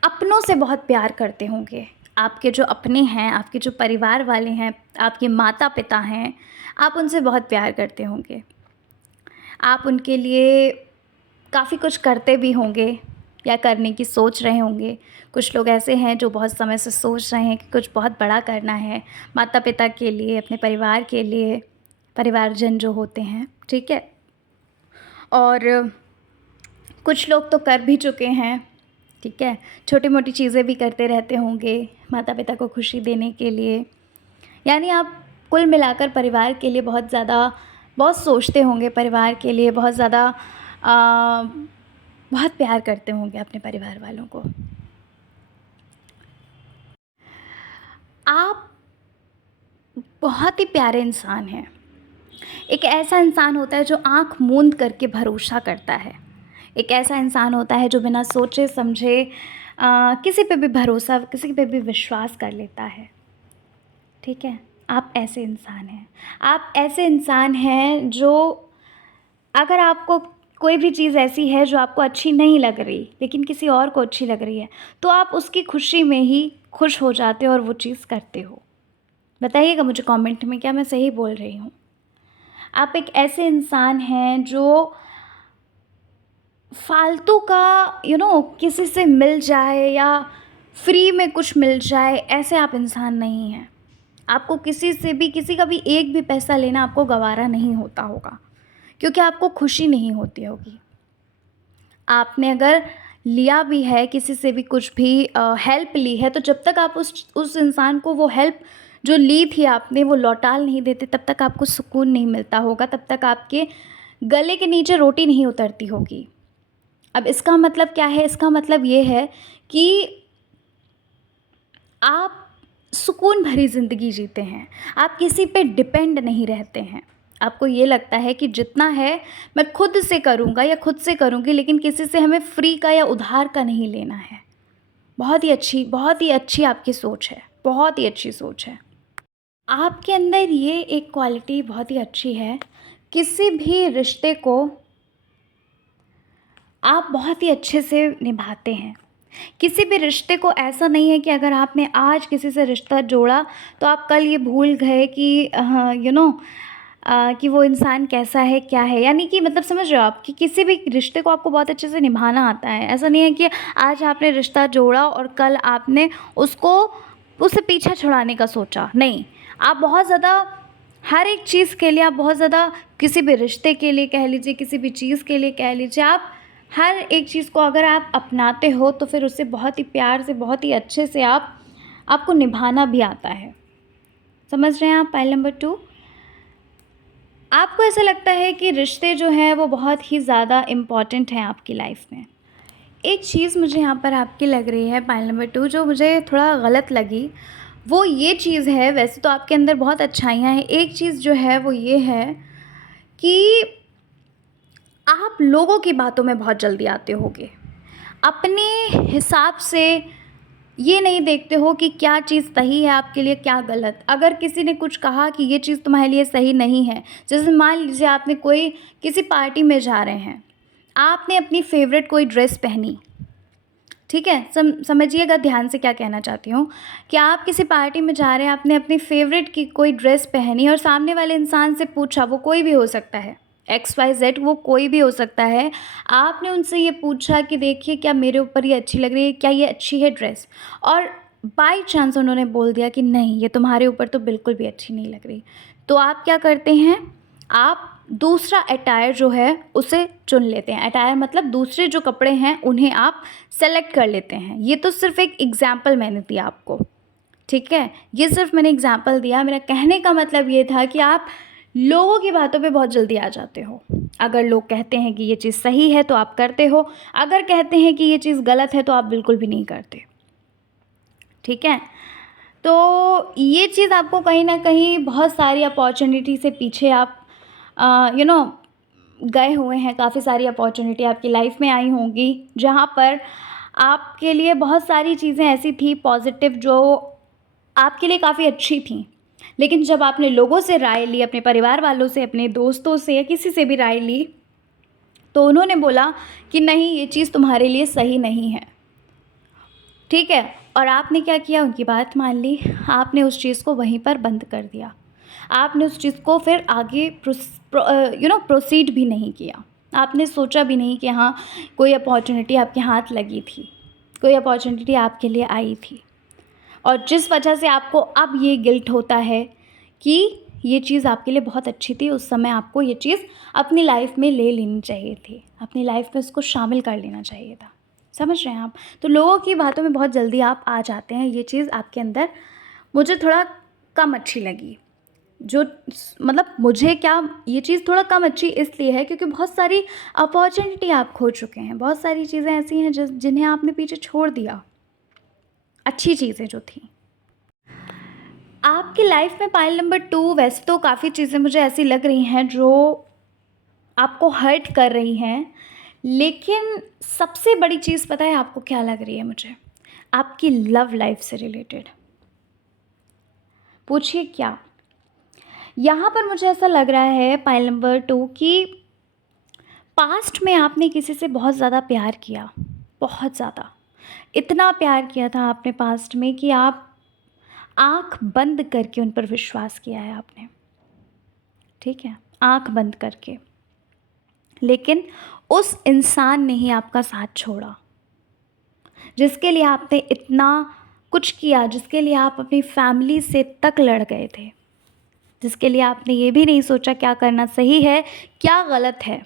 अपनों से बहुत प्यार करते होंगे, आपके जो अपने हैं, आपके जो परिवार वाले हैं, आपके माता पिता हैं, आप उनसे बहुत प्यार करते होंगे। आप उनके लिए काफ़ी कुछ करते भी होंगे या करने की सोच रहे होंगे। कुछ लोग ऐसे हैं जो बहुत समय से सोच रहे हैं कि कुछ बहुत बड़ा करना है माता पिता के लिए, अपने परिवार के लिए, परिवारजन जो होते हैं, ठीक है? और कुछ लोग तो कर भी चुके हैं, ठीक है? छोटी मोटी चीज़ें भी करते रहते होंगे माता पिता को खुशी देने के लिए। यानी आप कुल मिलाकर परिवार के लिए बहुत सोचते होंगे, परिवार के लिए बहुत ज़्यादा बहुत प्यार करते होंगे अपने परिवार वालों को। आप बहुत ही प्यारे इंसान हैं। एक ऐसा इंसान होता है जो आँख मूंद करके भरोसा करता है। एक ऐसा इंसान होता है जो बिना सोचे समझे किसी पे भी भरोसा, किसी पे भी विश्वास कर लेता है, ठीक है? आप ऐसे इंसान हैं। आप ऐसे इंसान हैं जो, अगर आपको कोई भी चीज़ ऐसी है जो आपको अच्छी नहीं लग रही लेकिन किसी और को अच्छी लग रही है, तो आप उसकी खुशी में ही खुश हो जाते हो और वो चीज़ करते हो। बताइएगा मुझे कमेंट में, क्या मैं सही बोल रही हूँ? आप एक ऐसे इंसान हैं जो फालतू का किसी से मिल जाए या फ्री में कुछ मिल जाए, ऐसे आप इंसान नहीं हैं। आपको किसी से भी, किसी का भी एक भी पैसा लेना आपको गवारा नहीं होता होगा, क्योंकि आपको खुशी नहीं होती होगी। आपने अगर लिया भी है किसी से भी, कुछ भी हेल्प ली है, तो जब तक आप उस इंसान को वो हेल्प जो ली थी आपने वो लौटा नहीं देते, तब तक आपको सुकून नहीं मिलता होगा, तब तक आपके गले के नीचे रोटी नहीं उतरती होगी। अब इसका मतलब क्या है? इसका मतलब ये है कि आप सुकून भरी ज़िंदगी जीते हैं, आप किसी पे डिपेंड नहीं रहते हैं। आपको ये लगता है कि जितना है मैं खुद से करूँगा या खुद से करूँगी, लेकिन किसी से हमें फ्री का या उधार का नहीं लेना है। बहुत ही अच्छी आपकी सोच है, बहुत ही अच्छी सोच है। आपके अंदर ये एक क्वालिटी बहुत ही अच्छी है, किसी भी रिश्ते को आप बहुत ही अच्छे से निभाते हैं। किसी भी रिश्ते को ऐसा नहीं है कि अगर आपने आज किसी से रिश्ता जोड़ा तो आप कल ये भूल गए कि कि वो इंसान कैसा है, क्या है। यानी कि मतलब समझ रहे हो आप कि किसी भी रिश्ते को आपको बहुत अच्छे से निभाना आता है। ऐसा नहीं है कि आज आपने रिश्ता जोड़ा और कल आपने उससे पीछा छुड़ाने का सोचा। नहीं, आप बहुत ज़्यादा हर एक चीज़ के लिए, आप बहुत ज़्यादा किसी भी रिश्ते के लिए कह लीजिए, किसी भी चीज़ के लिए कह लीजिए, आप हर एक चीज़ को अगर आप अपनाते हो तो फिर उसे बहुत ही प्यार से, बहुत ही अच्छे से आपको निभाना भी आता है। समझ रहे हैं आप? पॉइंट नंबर 2, आपको ऐसा लगता है कि रिश्ते जो हैं वो बहुत ही ज़्यादा इम्पॉर्टेंट हैं आपकी लाइफ में। एक चीज़ मुझे यहाँ पर आपकी लग रही है पॉइंट नंबर 2, जो मुझे थोड़ा गलत लगी, वो ये चीज़ है, वैसे तो आपके अंदर बहुत अच्छाइयाँ हैं, एक चीज़ जो है वो ये है कि आप लोगों की बातों में बहुत जल्दी आते होगे। अपने हिसाब से ये नहीं देखते हो कि क्या चीज़ सही है आपके लिए, क्या गलत। अगर किसी ने कुछ कहा कि ये चीज़ तुम्हारे लिए सही नहीं है, जैसे मान लीजिए आपने कोई किसी पार्टी में जा रहे हैं, आपने अपनी फ़ेवरेट कोई ड्रेस पहनी, ठीक है? समझिएगा ध्यान से क्या कहना चाहती हूँ, कि आप किसी पार्टी में जा रहे हैं, आपने अपनी फ़ेवरेट की कोई ड्रेस पहनी और सामने वाले इंसान से पूछा, वो कोई भी हो सकता है, XYZ वो कोई भी हो सकता है। आपने उनसे ये पूछा कि देखिए क्या मेरे ऊपर ये अच्छी लग रही है, क्या ये अच्छी है ड्रेस? और बाय चांस उन्होंने बोल दिया कि नहीं, ये तुम्हारे ऊपर तो बिल्कुल भी अच्छी नहीं लग रही। तो आप क्या करते हैं? आप दूसरा अटायर जो है उसे चुन लेते हैं। अटायर मतलब दूसरे जो कपड़े हैं उन्हें आप सेलेक्ट कर लेते हैं। ये तो सिर्फ़ एक एग्ज़ाम्पल मैंने दिया आपको, ठीक है? ये सिर्फ़ मैंने एग्ज़ाम्पल दिया। मेरा कहने का मतलब ये था कि आप लोगों की बातों पे बहुत जल्दी आ जाते हो। अगर लोग कहते हैं कि ये चीज़ सही है तो आप करते हो, अगर कहते हैं कि ये चीज़ गलत है तो आप बिल्कुल भी नहीं करते, ठीक है? तो ये चीज़ आपको कहीं न कहीं बहुत सारी अपॉर्च्युनिटी से पीछे आप यू नो गए हुए हैं। काफ़ी सारी अपॉर्च्युनिटी आपकी लाइफ में आई होंगी, जहाँ पर आपके लिए बहुत सारी चीज़ें ऐसी थी पॉज़िटिव जो आपके लिए काफ़ी अच्छी थी। लेकिन जब आपने लोगों से राय ली, अपने परिवार वालों से, अपने दोस्तों से या किसी से भी राय ली, तो उन्होंने बोला कि नहीं, ये चीज़ तुम्हारे लिए सही नहीं है, ठीक है? और आपने क्या किया? उनकी बात मान ली, आपने उस चीज़ को वहीं पर बंद कर दिया। आपने उस चीज़ को फिर आगे प्रोसीड भी नहीं किया। आपने सोचा भी नहीं कि हाँ, कोई अपॉर्च्युनिटी आपके हाथ लगी थी, कोई अपॉर्च्युनिटी आपके लिए आई थी। और जिस वजह से आपको अब ये गिल्ट होता है कि ये चीज़ आपके लिए बहुत अच्छी थी, उस समय आपको ये चीज़ अपनी लाइफ में ले लेनी चाहिए थी, अपनी लाइफ में उसको शामिल कर लेना चाहिए था। समझ रहे हैं आप? तो लोगों की बातों में बहुत जल्दी आप आ जाते हैं, ये चीज़ आपके अंदर मुझे थोड़ा कम अच्छी लगी। जो मतलब मुझे क्या, ये चीज़ थोड़ा कम अच्छी इसलिए है क्योंकि बहुत सारी अपॉर्चुनिटी आप खो चुके हैं, बहुत सारी चीज़ें ऐसी हैं जिन्हें आपने पीछे छोड़ दिया, अच्छी चीज़ें जो थी आपकी लाइफ में। पाइल नंबर 2, वैसे तो काफ़ी चीज़ें मुझे ऐसी लग रही हैं जो आपको हर्ट कर रही हैं, लेकिन सबसे बड़ी चीज़ पता है आपको क्या लग रही है मुझे? आपकी लव लाइफ से रिलेटेड। पूछिए क्या? यहाँ पर मुझे ऐसा लग रहा है पाइल नंबर 2 कि पास्ट में आपने किसी से बहुत ज़्यादा प्यार किया, बहुत ज़्यादा। इतना प्यार किया था आपने पास्ट में कि आप आँख बंद करके उन पर विश्वास किया है आपने, ठीक है? आँख बंद करके। लेकिन उस इंसान ने ही आपका साथ छोड़ा, जिसके लिए आपने इतना कुछ किया, जिसके लिए आप अपनी फैमिली से तक लड़ गए थे, जिसके लिए आपने ये भी नहीं सोचा क्या करना सही है, क्या गलत है,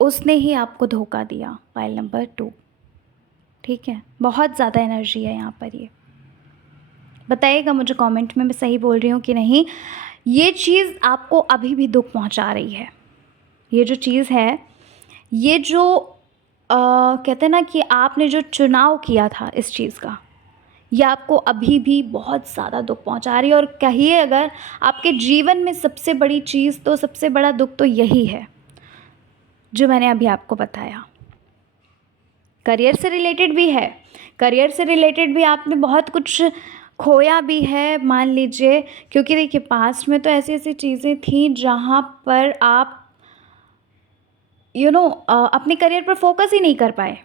उसने ही आपको धोखा दिया। फाइल नंबर 2, ठीक है? बहुत ज़्यादा एनर्जी है यहाँ पर। ये बताइएगा मुझे कमेंट में मैं सही बोल रही हूँ कि नहीं। ये चीज़ आपको अभी भी दुःख पहुँचा रही है। ये जो चीज़ है, ये जो कहते हैं ना कि आपने जो चुनाव किया था इस चीज़ का, ये आपको अभी भी बहुत ज़्यादा दुःख पहुंचा रही है। और कहिए अगर आपके जीवन में सबसे बड़ी चीज़, तो सबसे बड़ा दुःख तो यही है जो मैंने अभी आपको बताया। करियर से रिलेटेड भी है, करियर से रिलेटेड भी आपने बहुत कुछ खोया भी है मान लीजिए, क्योंकि देखिए पास्ट में तो ऐसी ऐसी चीज़ें थी जहाँ पर आप अपने करियर पर फोकस ही नहीं कर पाए।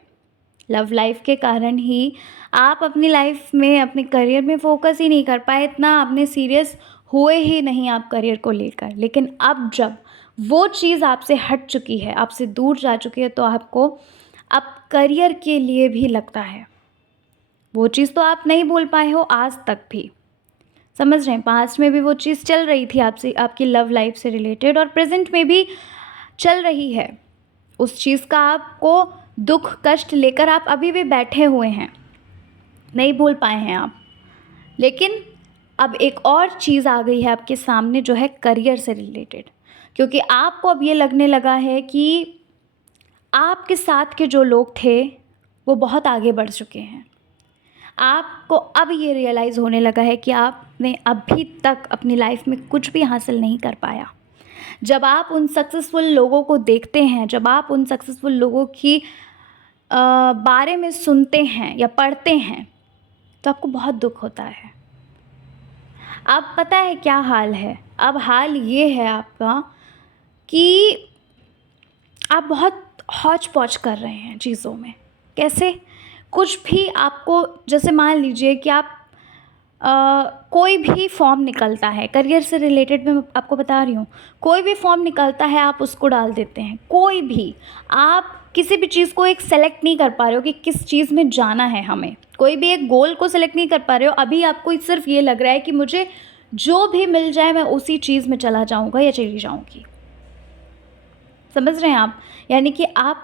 लव लाइफ के कारण ही आप अपनी लाइफ में, अपने करियर में फ़ोकस ही नहीं कर पाए, इतना आपने सीरियस हुए ही नहीं आप करियर को लेकर। लेकिन अब जब वो चीज़ आपसे हट चुकी है, आपसे दूर जा चुकी है, तो आपको अब करियर के लिए भी लगता है। वो चीज़ तो आप नहीं भूल पाए हो आज तक भी, समझ रहे हैं? पास्ट में भी वो चीज़ चल रही थी आपसे, आपकी लव लाइफ से रिलेटेड, और प्रेजेंट में भी चल रही है। उस चीज़ का आपको दुख कष्ट लेकर आप अभी भी बैठे हुए हैं, नहीं भूल पाए हैं आप। लेकिन अब एक और चीज़ आ गई है आपके सामने जो है करियर से रिलेटेड, क्योंकि आपको अब ये लगने लगा है कि आपके साथ के जो लोग थे वो बहुत आगे बढ़ चुके हैं। आपको अब ये रियलाइज़ होने लगा है कि आपने अभी तक अपनी लाइफ में कुछ भी हासिल नहीं कर पाया। जब आप उन सक्सेसफुल लोगों को देखते हैं, जब आप उन सक्सेसफुल लोगों की बारे में सुनते हैं या पढ़ते हैं, तो आपको बहुत दुख होता है। अब पता है क्या हाल है? अब हाल ये है आपका कि आप बहुत हौच-पौच कर रहे हैं चीज़ों में। कैसे? कुछ भी आपको, जैसे मान लीजिए कि आप कोई भी फॉर्म निकलता है, करियर से रिलेटेड मैं आपको बता रही हूँ, कोई भी फॉर्म निकलता है आप उसको डाल देते हैं, कोई भी। आप किसी भी चीज़ को एक सेलेक्ट नहीं कर पा रहे हो कि किस चीज़ में जाना है हमें, कोई भी एक गोल को सेलेक्ट नहीं कर पा रहे हो। अभी आपको सिर्फ ये लग रहा है कि मुझे जो भी मिल जाए मैं उसी चीज़ में चला जाऊँगा या चली जाऊँगी। समझ रहे हैं आप? यानी कि आप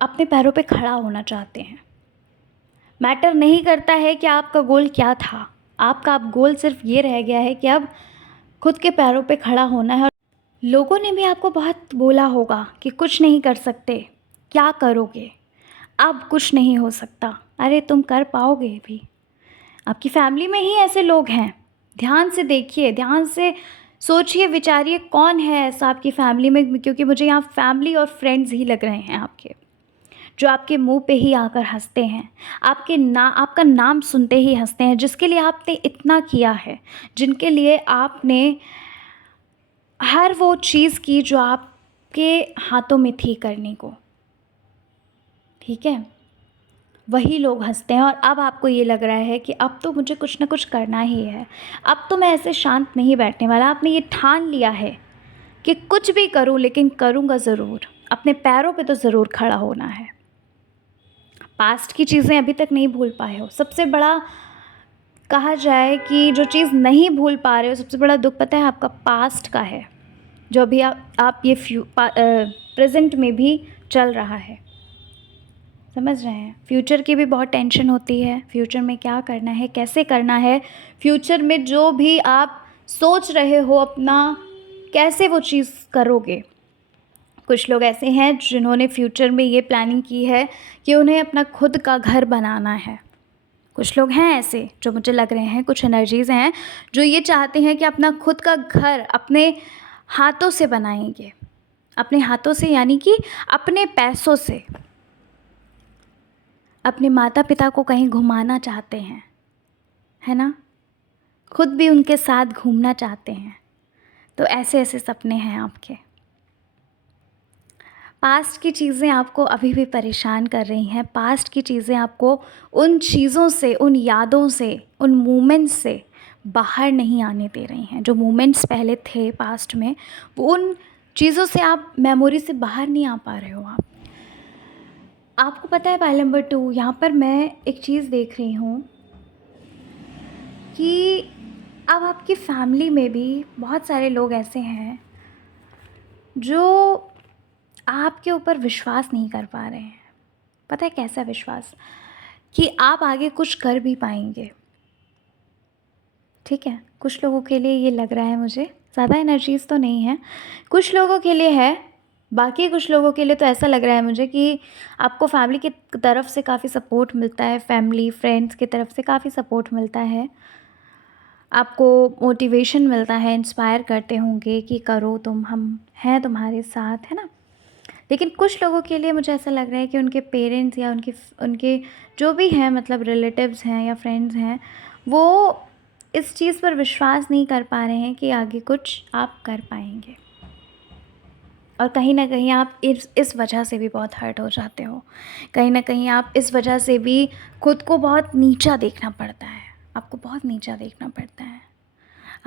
अपने पैरों पे खड़ा होना चाहते हैं। मैटर नहीं करता है कि आपका गोल क्या था, आपका अब गोल सिर्फ ये रह गया है कि अब खुद के पैरों पे खड़ा होना है। और लोगों ने भी आपको बहुत बोला होगा कि कुछ नहीं कर सकते, क्या करोगे, अब कुछ नहीं हो सकता। अरे तुम कर पाओगे भी। आपकी फैमिली में ही ऐसे लोग हैं। ध्यान से देखिए, ध्यान से सोचिए, विचारिए कौन है ऐसा आपकी फैमिली में, क्योंकि मुझे यहाँ फैमिली और फ्रेंड्स ही लग रहे हैं आपके, जो आपके मुंह पे ही आकर हंसते हैं, आपका नाम सुनते ही हंसते हैं, जिसके लिए आपने इतना किया है, जिनके लिए आपने हर वो चीज़ की जो आपके हाथों में थी करने को। ठीक है? वही लोग हंसते हैं और अब आपको ये लग रहा है कि अब तो मुझे कुछ ना कुछ करना ही है, अब तो मैं ऐसे शांत नहीं बैठने वाला। आपने ये ठान लिया है कि कुछ भी करूं लेकिन करूंगा ज़रूर, अपने पैरों पे तो ज़रूर खड़ा होना है। पास्ट की चीज़ें अभी तक नहीं भूल पाए हो। सबसे बड़ा कहा जाए कि जो चीज़ नहीं भूल पा रहे हो, सबसे बड़ा दुःख पता है आपका पास्ट का है, जो अभी आप ये प्रेज़ेंट में भी चल रहा है। समझ रहे हैं? फ्यूचर की भी बहुत टेंशन होती है, फ्यूचर में क्या करना है, कैसे करना है, फ्यूचर में जो भी आप सोच रहे हो अपना, कैसे वो चीज़ करोगे। कुछ लोग ऐसे हैं जिन्होंने फ्यूचर में ये प्लानिंग की है कि उन्हें अपना खुद का घर बनाना है। कुछ लोग हैं ऐसे जो मुझे लग रहे हैं, कुछ एनर्जीज़ हैं जो ये चाहते हैं कि अपना खुद का घर अपने हाथों से बनाएंगे, अपने हाथों से यानी कि अपने पैसों से। अपने माता पिता को कहीं घुमाना चाहते हैं, है ना? खुद भी उनके साथ घूमना चाहते हैं। तो ऐसे ऐसे सपने हैं आपके। पास्ट की चीज़ें आपको अभी भी परेशान कर रही हैं। पास्ट की चीज़ें आपको उन चीज़ों से, उन यादों से, उन मोमेंट्स से बाहर नहीं आने दे रही हैं। जो मोमेंट्स पहले थे पास्ट में, वो उन चीज़ों से, आप मेमोरी से बाहर नहीं आ पा रहे हो आप। आपको पता है पाइल नंबर 2, यहाँ पर मैं एक चीज़ देख रही हूँ कि अब आपकी फैमिली में भी बहुत सारे लोग ऐसे हैं जो आपके ऊपर विश्वास नहीं कर पा रहे हैं। पता है कैसा विश्वास? कि आप आगे कुछ कर भी पाएंगे। ठीक है? कुछ लोगों के लिए ये लग रहा है मुझे, ज़्यादा एनर्जीज़ तो नहीं है, कुछ लोगों के लिए है। बाकी कुछ लोगों के लिए तो ऐसा लग रहा है मुझे कि आपको फैमिली की तरफ से काफ़ी सपोर्ट मिलता है, फैमिली फ्रेंड्स की तरफ से काफ़ी सपोर्ट मिलता है, आपको मोटिवेशन मिलता है, इंस्पायर करते होंगे कि करो तुम, हम हैं तुम्हारे साथ, है ना? लेकिन कुछ लोगों के लिए मुझे ऐसा लग रहा है कि उनके पेरेंट्स या उनके उनके जो भी हैं, मतलब रिलेटिव्स हैं या फ्रेंड्स हैं, वो इस चीज़ पर विश्वास नहीं कर पा रहे हैं कि आगे कुछ आप कर पाएंगे। और कहीं ना कहीं आप इस वजह से भी बहुत हर्ट हो जाते हो। कहीं ना कहीं आप इस वजह से भी खुद को बहुत नीचा देखना पड़ता है, आपको बहुत नीचा देखना पड़ता है।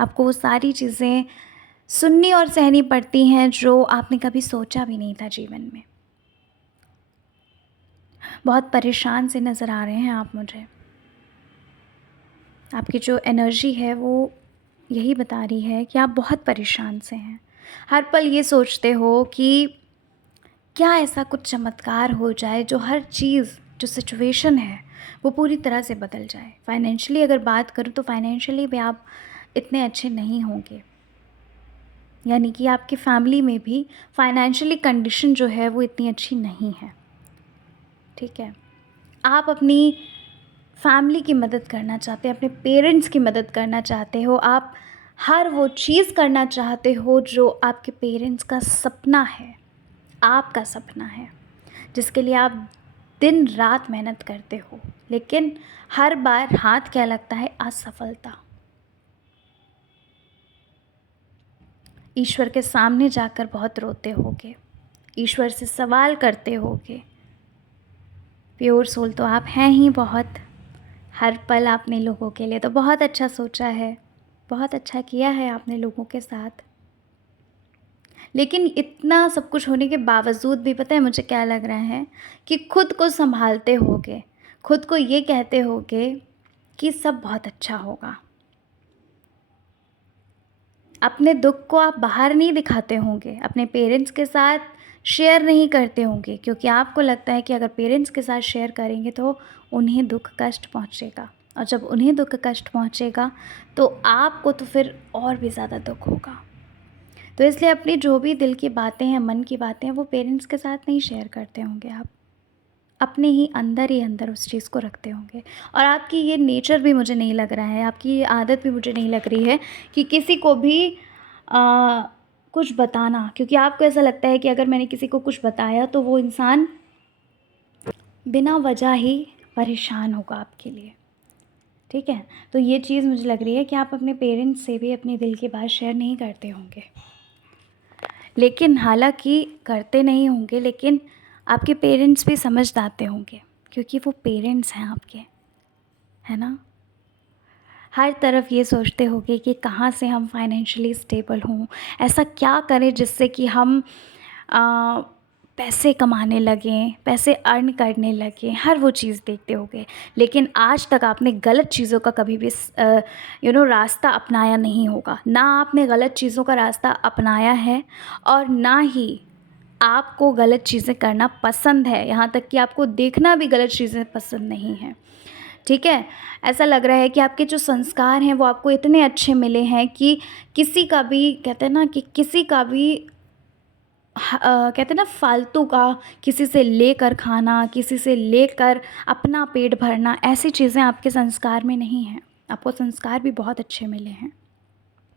आपको वो सारी चीज़ें सुननी और सहनी पड़ती हैं जो आपने कभी सोचा भी नहीं था जीवन में। बहुत परेशान से नज़र आ रहे हैं आप मुझे। आपकी जो एनर्जी है वो यही बता रही है कि आप बहुत परेशान से हैं। हर पल ये सोचते हो कि क्या ऐसा कुछ चमत्कार हो जाए जो हर चीज़, जो सिचुएशन है वो पूरी तरह से बदल जाए। फाइनेंशियली अगर बात करूँ तो फाइनेंशियली भी आप इतने अच्छे नहीं होंगे, यानी कि आपकी फैमिली में भी फाइनेंशियली कंडीशन जो है वो इतनी अच्छी नहीं है, ठीक है। आप अपनी फैमिली की मदद करना चाहते हैं, अपने पेरेंट्स की मदद करना चाहते हो, आप हर वो चीज़ करना चाहते हो जो आपके पेरेंट्स का सपना है, आपका सपना है, जिसके लिए आप दिन रात मेहनत करते हो, लेकिन हर बार हाथ क्या लगता है, असफलता। ईश्वर के सामने जाकर बहुत रोते होगे, ईश्वर से सवाल करते होगे। प्योर सोल तो आप हैं ही बहुत। हर पल आपने लोगों के लिए तो बहुत अच्छा सोचा है, बहुत अच्छा किया है आपने लोगों के साथ। लेकिन इतना सब कुछ होने के बावजूद भी पता है मुझे क्या लग रहा है, कि खुद को संभालते होगे, खुद को ये कहते होगे कि सब बहुत अच्छा होगा। अपने दुख को आप बाहर नहीं दिखाते होंगे, अपने पेरेंट्स के साथ शेयर नहीं करते होंगे, क्योंकि आपको लगता है कि अगर पेरेंट्स के साथ शेयर करेंगे तो उन्हें दुख कष्ट पहुंचेगा, और जब उन्हें दुख कष्ट पहुंचेगा तो आपको तो फिर और भी ज़्यादा दुख होगा। तो इसलिए अपनी जो भी दिल की बातें हैं, मन की बातें हैं, वो पेरेंट्स के साथ नहीं शेयर करते होंगे, आप अपने ही अंदर उस चीज़ को रखते होंगे। और आपकी ये नेचर भी मुझे नहीं लग रहा है, आपकी ये आदत भी मुझे नहीं लग रही है कि किसी को भी कुछ बताना, क्योंकि आपको ऐसा लगता है कि अगर मैंने किसी को कुछ बताया तो वो इंसान बिना वजह ही परेशान होगा आपके लिए, ठीक है। तो ये चीज़ मुझे लग रही है कि आप अपने पेरेंट्स से भी अपने दिल की बात शेयर नहीं करते होंगे, लेकिन हालांकि करते नहीं होंगे, लेकिन आपके पेरेंट्स भी समझ जाते होंगे, क्योंकि वो पेरेंट्स हैं आपके, है ना। हर तरफ ये सोचते होंगे कि कहाँ से हम फाइनेंशियली स्टेबल हों, ऐसा क्या करें जिससे कि हम आ, पैसे कमाने लगें, पैसे अर्न करने लगें, हर वो चीज़ देखते होंगे। लेकिन आज तक आपने गलत चीज़ों का कभी भी रास्ता अपनाया नहीं होगा, ना आपने गलत चीज़ों का रास्ता अपनाया है, और ना ही आपको गलत चीज़ें करना पसंद है, यहाँ तक कि आपको देखना भी गलत चीज़ें पसंद नहीं है, ठीक है। ऐसा लग रहा है कि आपके जो संस्कार हैं वो आपको इतने अच्छे मिले हैं कि किसी का भी, कहते हैं ना कि किसी का भी कहते हैं ना फालतू का किसी से लेकर खाना, किसी से लेकर अपना पेट भरना, ऐसी चीज़ें आपके संस्कार में नहीं हैं। आपको संस्कार भी बहुत अच्छे मिले हैं,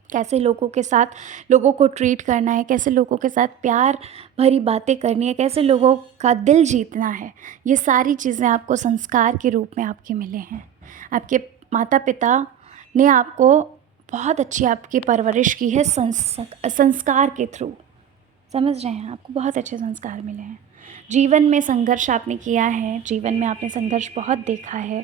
कैसे लोगों के साथ लोगों को ट्रीट करना है, कैसे लोगों के साथ प्यार भरी बातें करनी है, कैसे लोगों का दिल जीतना है, ये सारी चीज़ें आपको संस्कार के रूप में आपके मिले हैं। आपके माता पिता ने आपको बहुत अच्छी आपकी परवरिश की है संस्कार के थ्रू, समझ रहे हैं, आपको बहुत अच्छे संस्कार मिले हैं। जीवन में संघर्ष आपने किया है, जीवन में आपने संघर्ष बहुत देखा है।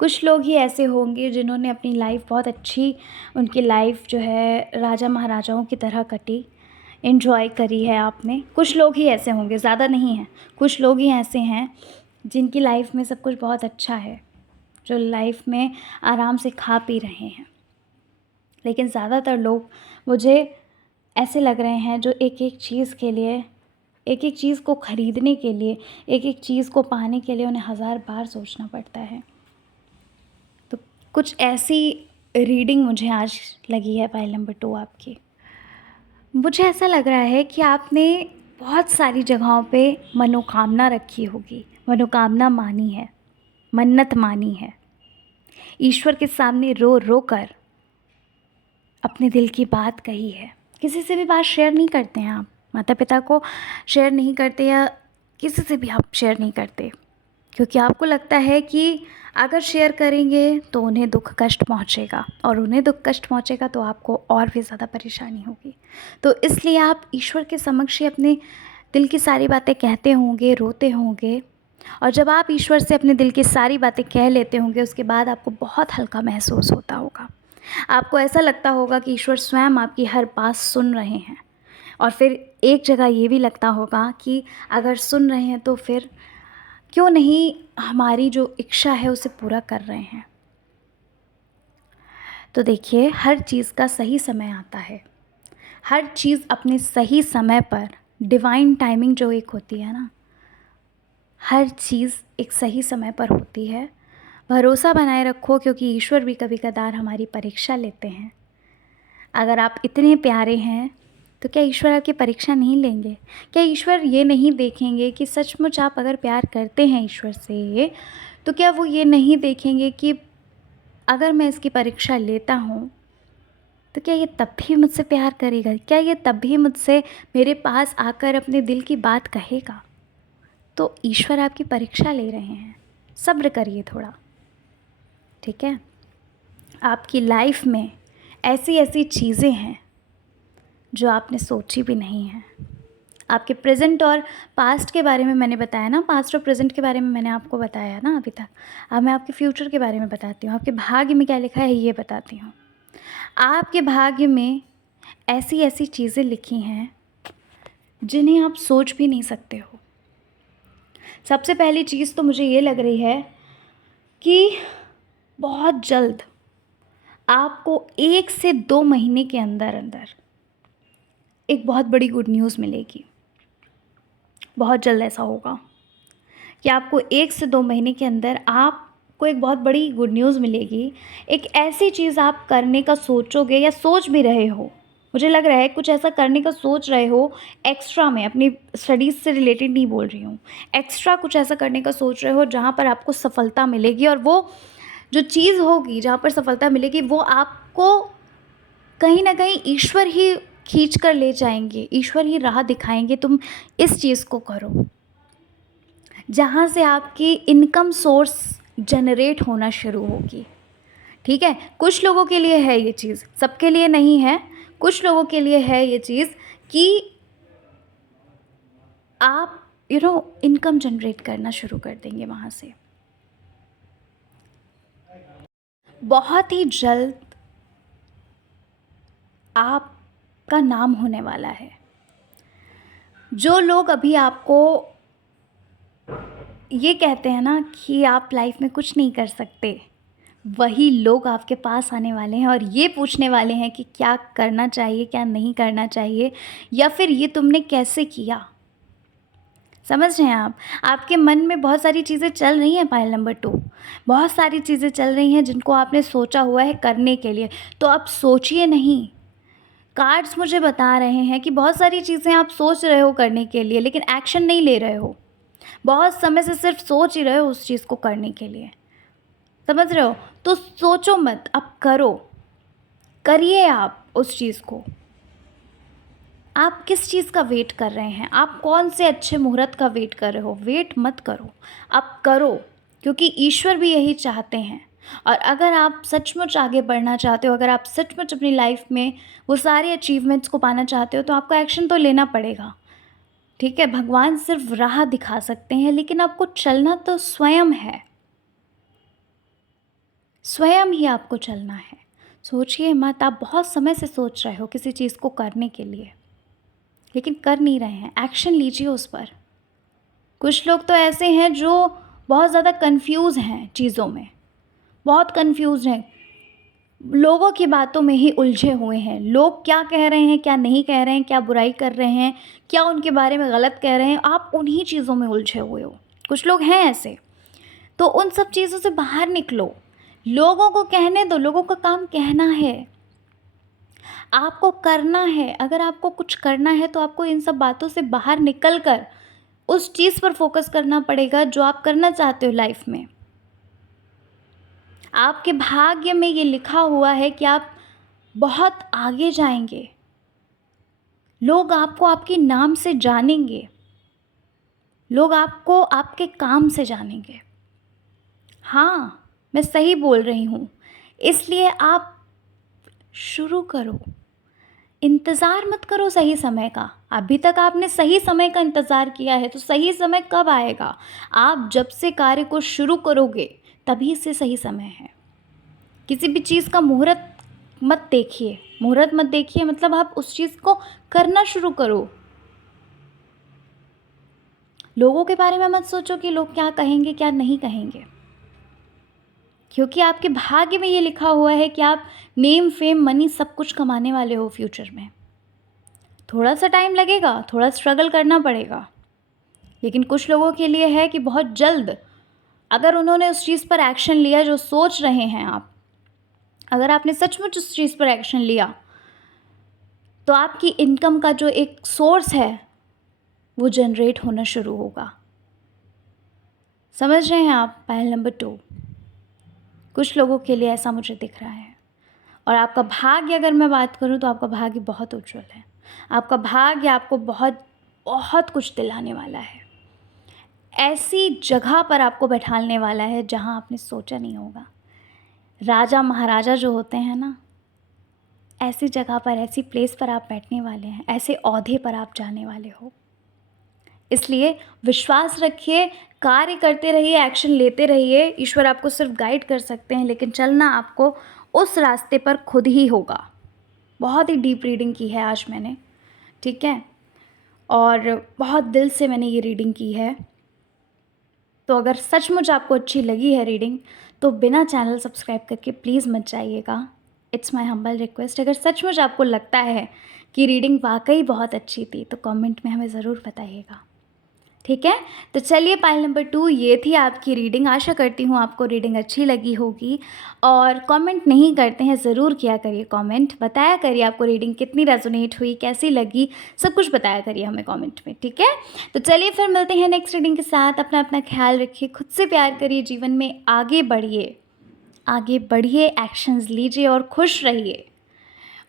कुछ लोग ही ऐसे होंगे जिन्होंने अपनी लाइफ बहुत अच्छी, उनकी लाइफ जो है राजा महाराजाओं की तरह कटी, एंजॉय करी है आपने। कुछ लोग ही ऐसे होंगे, ज़्यादा नहीं हैं, कुछ लोग ही ऐसे हैं जिनकी लाइफ में सब कुछ बहुत अच्छा है, जो लाइफ में आराम से खा पी रहे हैं। लेकिन ज़्यादातर लोग मुझे ऐसे लग रहे हैं जो एक एक चीज़ के लिए, एक एक चीज़ को ख़रीदने के लिए, एक एक चीज़ को पाने के लिए उन्हें 1000 बार सोचना पड़ता है। तो कुछ ऐसी रीडिंग मुझे आज लगी है फाइल नंबर 2 आपकी। मुझे ऐसा लग रहा है कि आपने बहुत सारी जगहों पे मनोकामना रखी होगी, मनोकामना मानी है, मन्नत मानी है, ईश्वर के सामने रो रो कर अपने दिल की बात कही है। किसी से भी बात शेयर नहीं करते हैं आप, माता पिता को शेयर नहीं करते, या किसी से भी आप शेयर नहीं करते, क्योंकि आपको लगता है कि अगर शेयर करेंगे तो उन्हें दुख कष्ट पहुंचेगा, और उन्हें दुख कष्ट पहुंचेगा तो आपको और भी ज़्यादा परेशानी होगी। तो इसलिए आप ईश्वर के समक्ष ही अपने दिल की सारी बातें कहते होंगे, रोते होंगे, और जब आप ईश्वर से अपने दिल की सारी बातें कह लेते होंगे उसके बाद आपको बहुत हल्का महसूस होता होगा। आपको ऐसा लगता होगा कि ईश्वर स्वयं आपकी हर बात सुन रहे हैं, और फिर एक जगह ये भी लगता होगा कि अगर सुन रहे हैं तो फिर क्यों नहीं हमारी जो इच्छा है उसे पूरा कर रहे हैं। तो देखिए, हर चीज़ का सही समय आता है, हर चीज़ अपने सही समय पर डिवाइन टाइमिंग जो एक होती है ना, हर चीज़ एक सही समय पर होती है। भरोसा बनाए रखो, क्योंकि ईश्वर भी कभी कदार हमारी परीक्षा लेते हैं। अगर आप इतने प्यारे हैं तो क्या ईश्वर आपकी परीक्षा नहीं लेंगे? क्या ईश्वर ये नहीं देखेंगे कि सचमुच आप अगर प्यार करते हैं ईश्वर से, तो क्या वो ये नहीं देखेंगे कि अगर मैं इसकी परीक्षा लेता हूँ तो क्या ये तब भी मुझसे प्यार करेगा? क्या ये तब भी मुझसे मेरे पास आकर अपने दिल की बात कहेगा? तो ईश्वर आपकी परीक्षा ले रहे हैं, सब्र करिए थोड़ा, ठीक है? आपकी लाइफ में ऐसी ऐसी चीज़ें हैं जो आपने सोची भी नहीं हैं। आपके प्रेजेंट और पास्ट के बारे में मैंने बताया ना, पास्ट और प्रेजेंट के बारे में मैंने आपको बताया ना अभी तक। अब मैं आपके फ्यूचर के बारे में बताती हूँ, आपके भाग्य में क्या लिखा है ये बताती हूँ। आपके भाग्य में ऐसी ऐसी चीज़ें लिखी हैं जिन्हें आप सोच भी नहीं सकते हो। सबसे पहली चीज़ तो मुझे ये लग रही है कि बहुत जल्द आपको 1 से 2 महीने के अंदर अंदर एक बहुत बड़ी गुड न्यूज़ मिलेगी। बहुत जल्द ऐसा होगा कि आपको 1 से 2 महीने के अंदर आपको एक बहुत बड़ी गुड न्यूज़ मिलेगी। एक ऐसी चीज़ आप करने का सोचोगे या सोच भी रहे हो, मुझे लग रहा है कुछ ऐसा करने का सोच रहे हो एक्स्ट्रा में, अपनी स्टडीज़ से रिलेटेड नहीं बोल रही हूँ, एक्स्ट्रा कुछ ऐसा करने का सोच रहे हो जहाँ पर आपको सफलता मिलेगी। और वो जो चीज़ होगी जहाँ पर सफलता मिलेगी वो आपको कहीं ना कहीं ईश्वर ही खींच कर ले जाएंगे, ईश्वर ही राह दिखाएंगे, तुम इस चीज़ को करो, जहाँ से आपकी इनकम सोर्स जनरेट होना शुरू होगी। ठीक है, कुछ लोगों के लिए है ये चीज़, सबके लिए नहीं है। कुछ लोगों के लिए है ये चीज़ कि आप इनकम जनरेट करना शुरू कर देंगे वहाँ से। बहुत ही जल्द आपका नाम होने वाला है। जो लोग अभी आपको ये कहते हैं ना कि आप लाइफ में कुछ नहीं कर सकते, वही लोग आपके पास आने वाले हैं और ये पूछने वाले हैं कि क्या करना चाहिए, क्या नहीं करना चाहिए, या फिर ये तुमने कैसे किया। समझ रहे हैं आप? आपके मन में बहुत सारी चीज़ें चल रही हैं। पायल नंबर 2, बहुत सारी चीज़ें चल रही हैं जिनको आपने सोचा हुआ है करने के लिए, तो आप सोचिए नहीं। कार्ड्स मुझे बता रहे हैं कि बहुत सारी चीज़ें आप सोच रहे हो करने के लिए, लेकिन एक्शन नहीं ले रहे हो। बहुत समय से सिर्फ सोच ही रहे हो उस चीज़ को करने के लिए। समझ रहे हो? तो सोचो मत, अब करो, करिए आप उस चीज़ को। आप किस चीज़ का वेट कर रहे हैं? आप कौन से अच्छे मुहूर्त का वेट कर रहे हो? वेट मत करो, आप करो, क्योंकि ईश्वर भी यही चाहते हैं। और अगर आप सचमुच आगे बढ़ना चाहते हो, अगर आप सचमुच अपनी लाइफ में वो सारे अचीवमेंट्स को पाना चाहते हो, तो आपको एक्शन तो लेना पड़ेगा। ठीक है, भगवान सिर्फ राह दिखा सकते हैं, लेकिन आपको चलना तो स्वयं है, स्वयं ही आपको चलना है। सोचिए मत, आप बहुत समय से सोच रहे हो किसी चीज़ को करने के लिए, लेकिन कर नहीं रहे हैं। एक्शन लीजिए उस पर। कुछ लोग तो ऐसे हैं जो बहुत ज़्यादा कंफ्यूज हैं चीज़ों में, बहुत कंफ्यूज हैं, लोगों की बातों में ही उलझे हुए हैं। लोग क्या कह रहे हैं, क्या नहीं कह रहे हैं, क्या बुराई कर रहे हैं, क्या उनके बारे में गलत कह रहे हैं, आप उन्हीं चीज़ों में उलझे हुए हो। कुछ लोग हैं ऐसे, तो उन सब चीज़ों से बाहर निकलो। लोगों को कहने दो, लोगों का काम कहना है, आपको करना है। अगर आपको कुछ करना है तो आपको इन सब बातों से बाहर निकल कर उस चीज़ पर फोकस करना पड़ेगा जो आप करना चाहते हो लाइफ में। आपके भाग्य में ये लिखा हुआ है कि आप बहुत आगे जाएंगे। लोग आपको आपके नाम से जानेंगे, लोग आपको आपके काम से जानेंगे। हाँ, मैं सही बोल रही हूँ। इसलिए आप शुरू करो, इंतज़ार मत करो सही समय का। अभी तक आपने सही समय का इंतज़ार किया है, तो सही समय कब आएगा? आप जब से कार्य को शुरू करोगे तभी से सही समय है। किसी भी चीज़ का मुहूर्त मत देखिए, मुहूर्त मत देखिए, मतलब आप उस चीज़ को करना शुरू करो। लोगों के बारे में मत सोचो कि लोग क्या कहेंगे, क्या नहीं कहेंगे, क्योंकि आपके भाग्य में ये लिखा हुआ है कि आप नेम, फेम, मनी सब कुछ कमाने वाले हो फ्यूचर में। थोड़ा सा टाइम लगेगा, थोड़ा स्ट्रगल करना पड़ेगा, लेकिन कुछ लोगों के लिए है कि बहुत जल्द अगर उन्होंने उस चीज़ पर एक्शन लिया जो सोच रहे हैं आप, अगर आपने सचमुच उस चीज़ पर एक्शन लिया, तो आपकी इनकम का जो एक सोर्स है वो जनरेट होना शुरू होगा। समझ रहे हैं आप? पहल नंबर 2, कुछ लोगों के लिए ऐसा मुझे दिख रहा है। और आपका भाग्य अगर मैं बात करूं तो आपका भाग्य बहुत उज्जवल है। आपका भाग्य आपको बहुत बहुत कुछ दिलाने वाला है। ऐसी जगह पर आपको बैठालने वाला है जहां आपने सोचा नहीं होगा। राजा महाराजा जो होते हैं ना, ऐसी जगह पर, ऐसी प्लेस पर आप बैठने वाले हैं, ऐसे ओहदे पर आप जाने वाले हो। इसलिए विश्वास रखिए, कार्य करते रहिए, एक्शन लेते रहिए। ईश्वर आपको सिर्फ गाइड कर सकते हैं, लेकिन चलना आपको उस रास्ते पर खुद ही होगा। बहुत ही डीप रीडिंग की है आज मैंने, ठीक है, और बहुत दिल से मैंने ये रीडिंग की है। तो अगर सचमुच आपको अच्छी लगी है रीडिंग, तो बिना चैनल सब्सक्राइब करके प्लीज़ मत जाइएगा। It's my humble request. अगर सचमुच आपको लगता है कि रीडिंग वाकई बहुत अच्छी थी, तो कमेंट में हमें ज़रूर बताइएगा, ठीक है। तो चलिए, पाइल नंबर 2 ये थी आपकी रीडिंग। आशा करती हूँ आपको रीडिंग अच्छी लगी होगी। और कमेंट नहीं करते हैं, ज़रूर किया करिए कमेंट, बताया करिए आपको रीडिंग कितनी रेजोनेट हुई, कैसी लगी, सब कुछ बताया करिए हमें कमेंट में, ठीक है। तो चलिए फिर मिलते हैं नेक्स्ट रीडिंग के साथ। अपना अपना ख्याल रखिए, खुद से प्यार करिए, जीवन में आगे बढ़िए, आगे बढ़िए, एक्शंस लीजिए और खुश रहिए।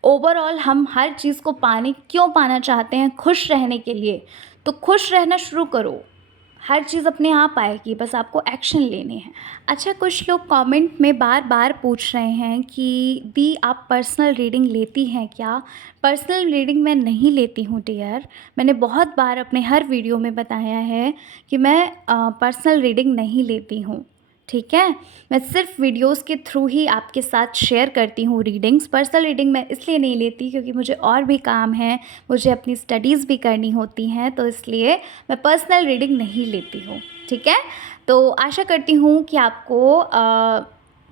ओवरऑल हम हर चीज़ को क्यों पाना चाहते हैं? खुश रहने के लिए। तो खुश रहना शुरू करो, हर चीज़ अपने आप आएगी, बस आपको एक्शन लेने हैं। अच्छा, कुछ लोग कमेंट में बार बार पूछ रहे हैं कि दी आप पर्सनल रीडिंग लेती हैं क्या? पर्सनल रीडिंग मैं नहीं लेती हूँ डियर। मैंने बहुत बार अपने हर वीडियो में बताया है कि मैं पर्सनल रीडिंग नहीं लेती हूँ, ठीक है। मैं सिर्फ वीडियोस के थ्रू ही आपके साथ शेयर करती हूँ रीडिंग्स। पर्सनल रीडिंग मैं इसलिए नहीं लेती क्योंकि मुझे और भी काम है, मुझे अपनी स्टडीज़ भी करनी होती हैं, तो इसलिए मैं पर्सनल रीडिंग नहीं लेती हूँ, ठीक है। तो आशा करती हूँ कि आपको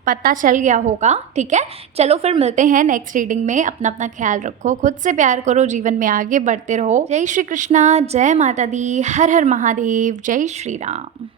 पता चल गया होगा, ठीक है। चलो फिर मिलते हैं नेक्स्ट रीडिंग में। अपना अपना ख्याल रखो, खुद से प्यार करो, जीवन में आगे बढ़ते रहो। जय श्री कृष्णा, जय माता दी, हर हर महादेव, जय श्री राम।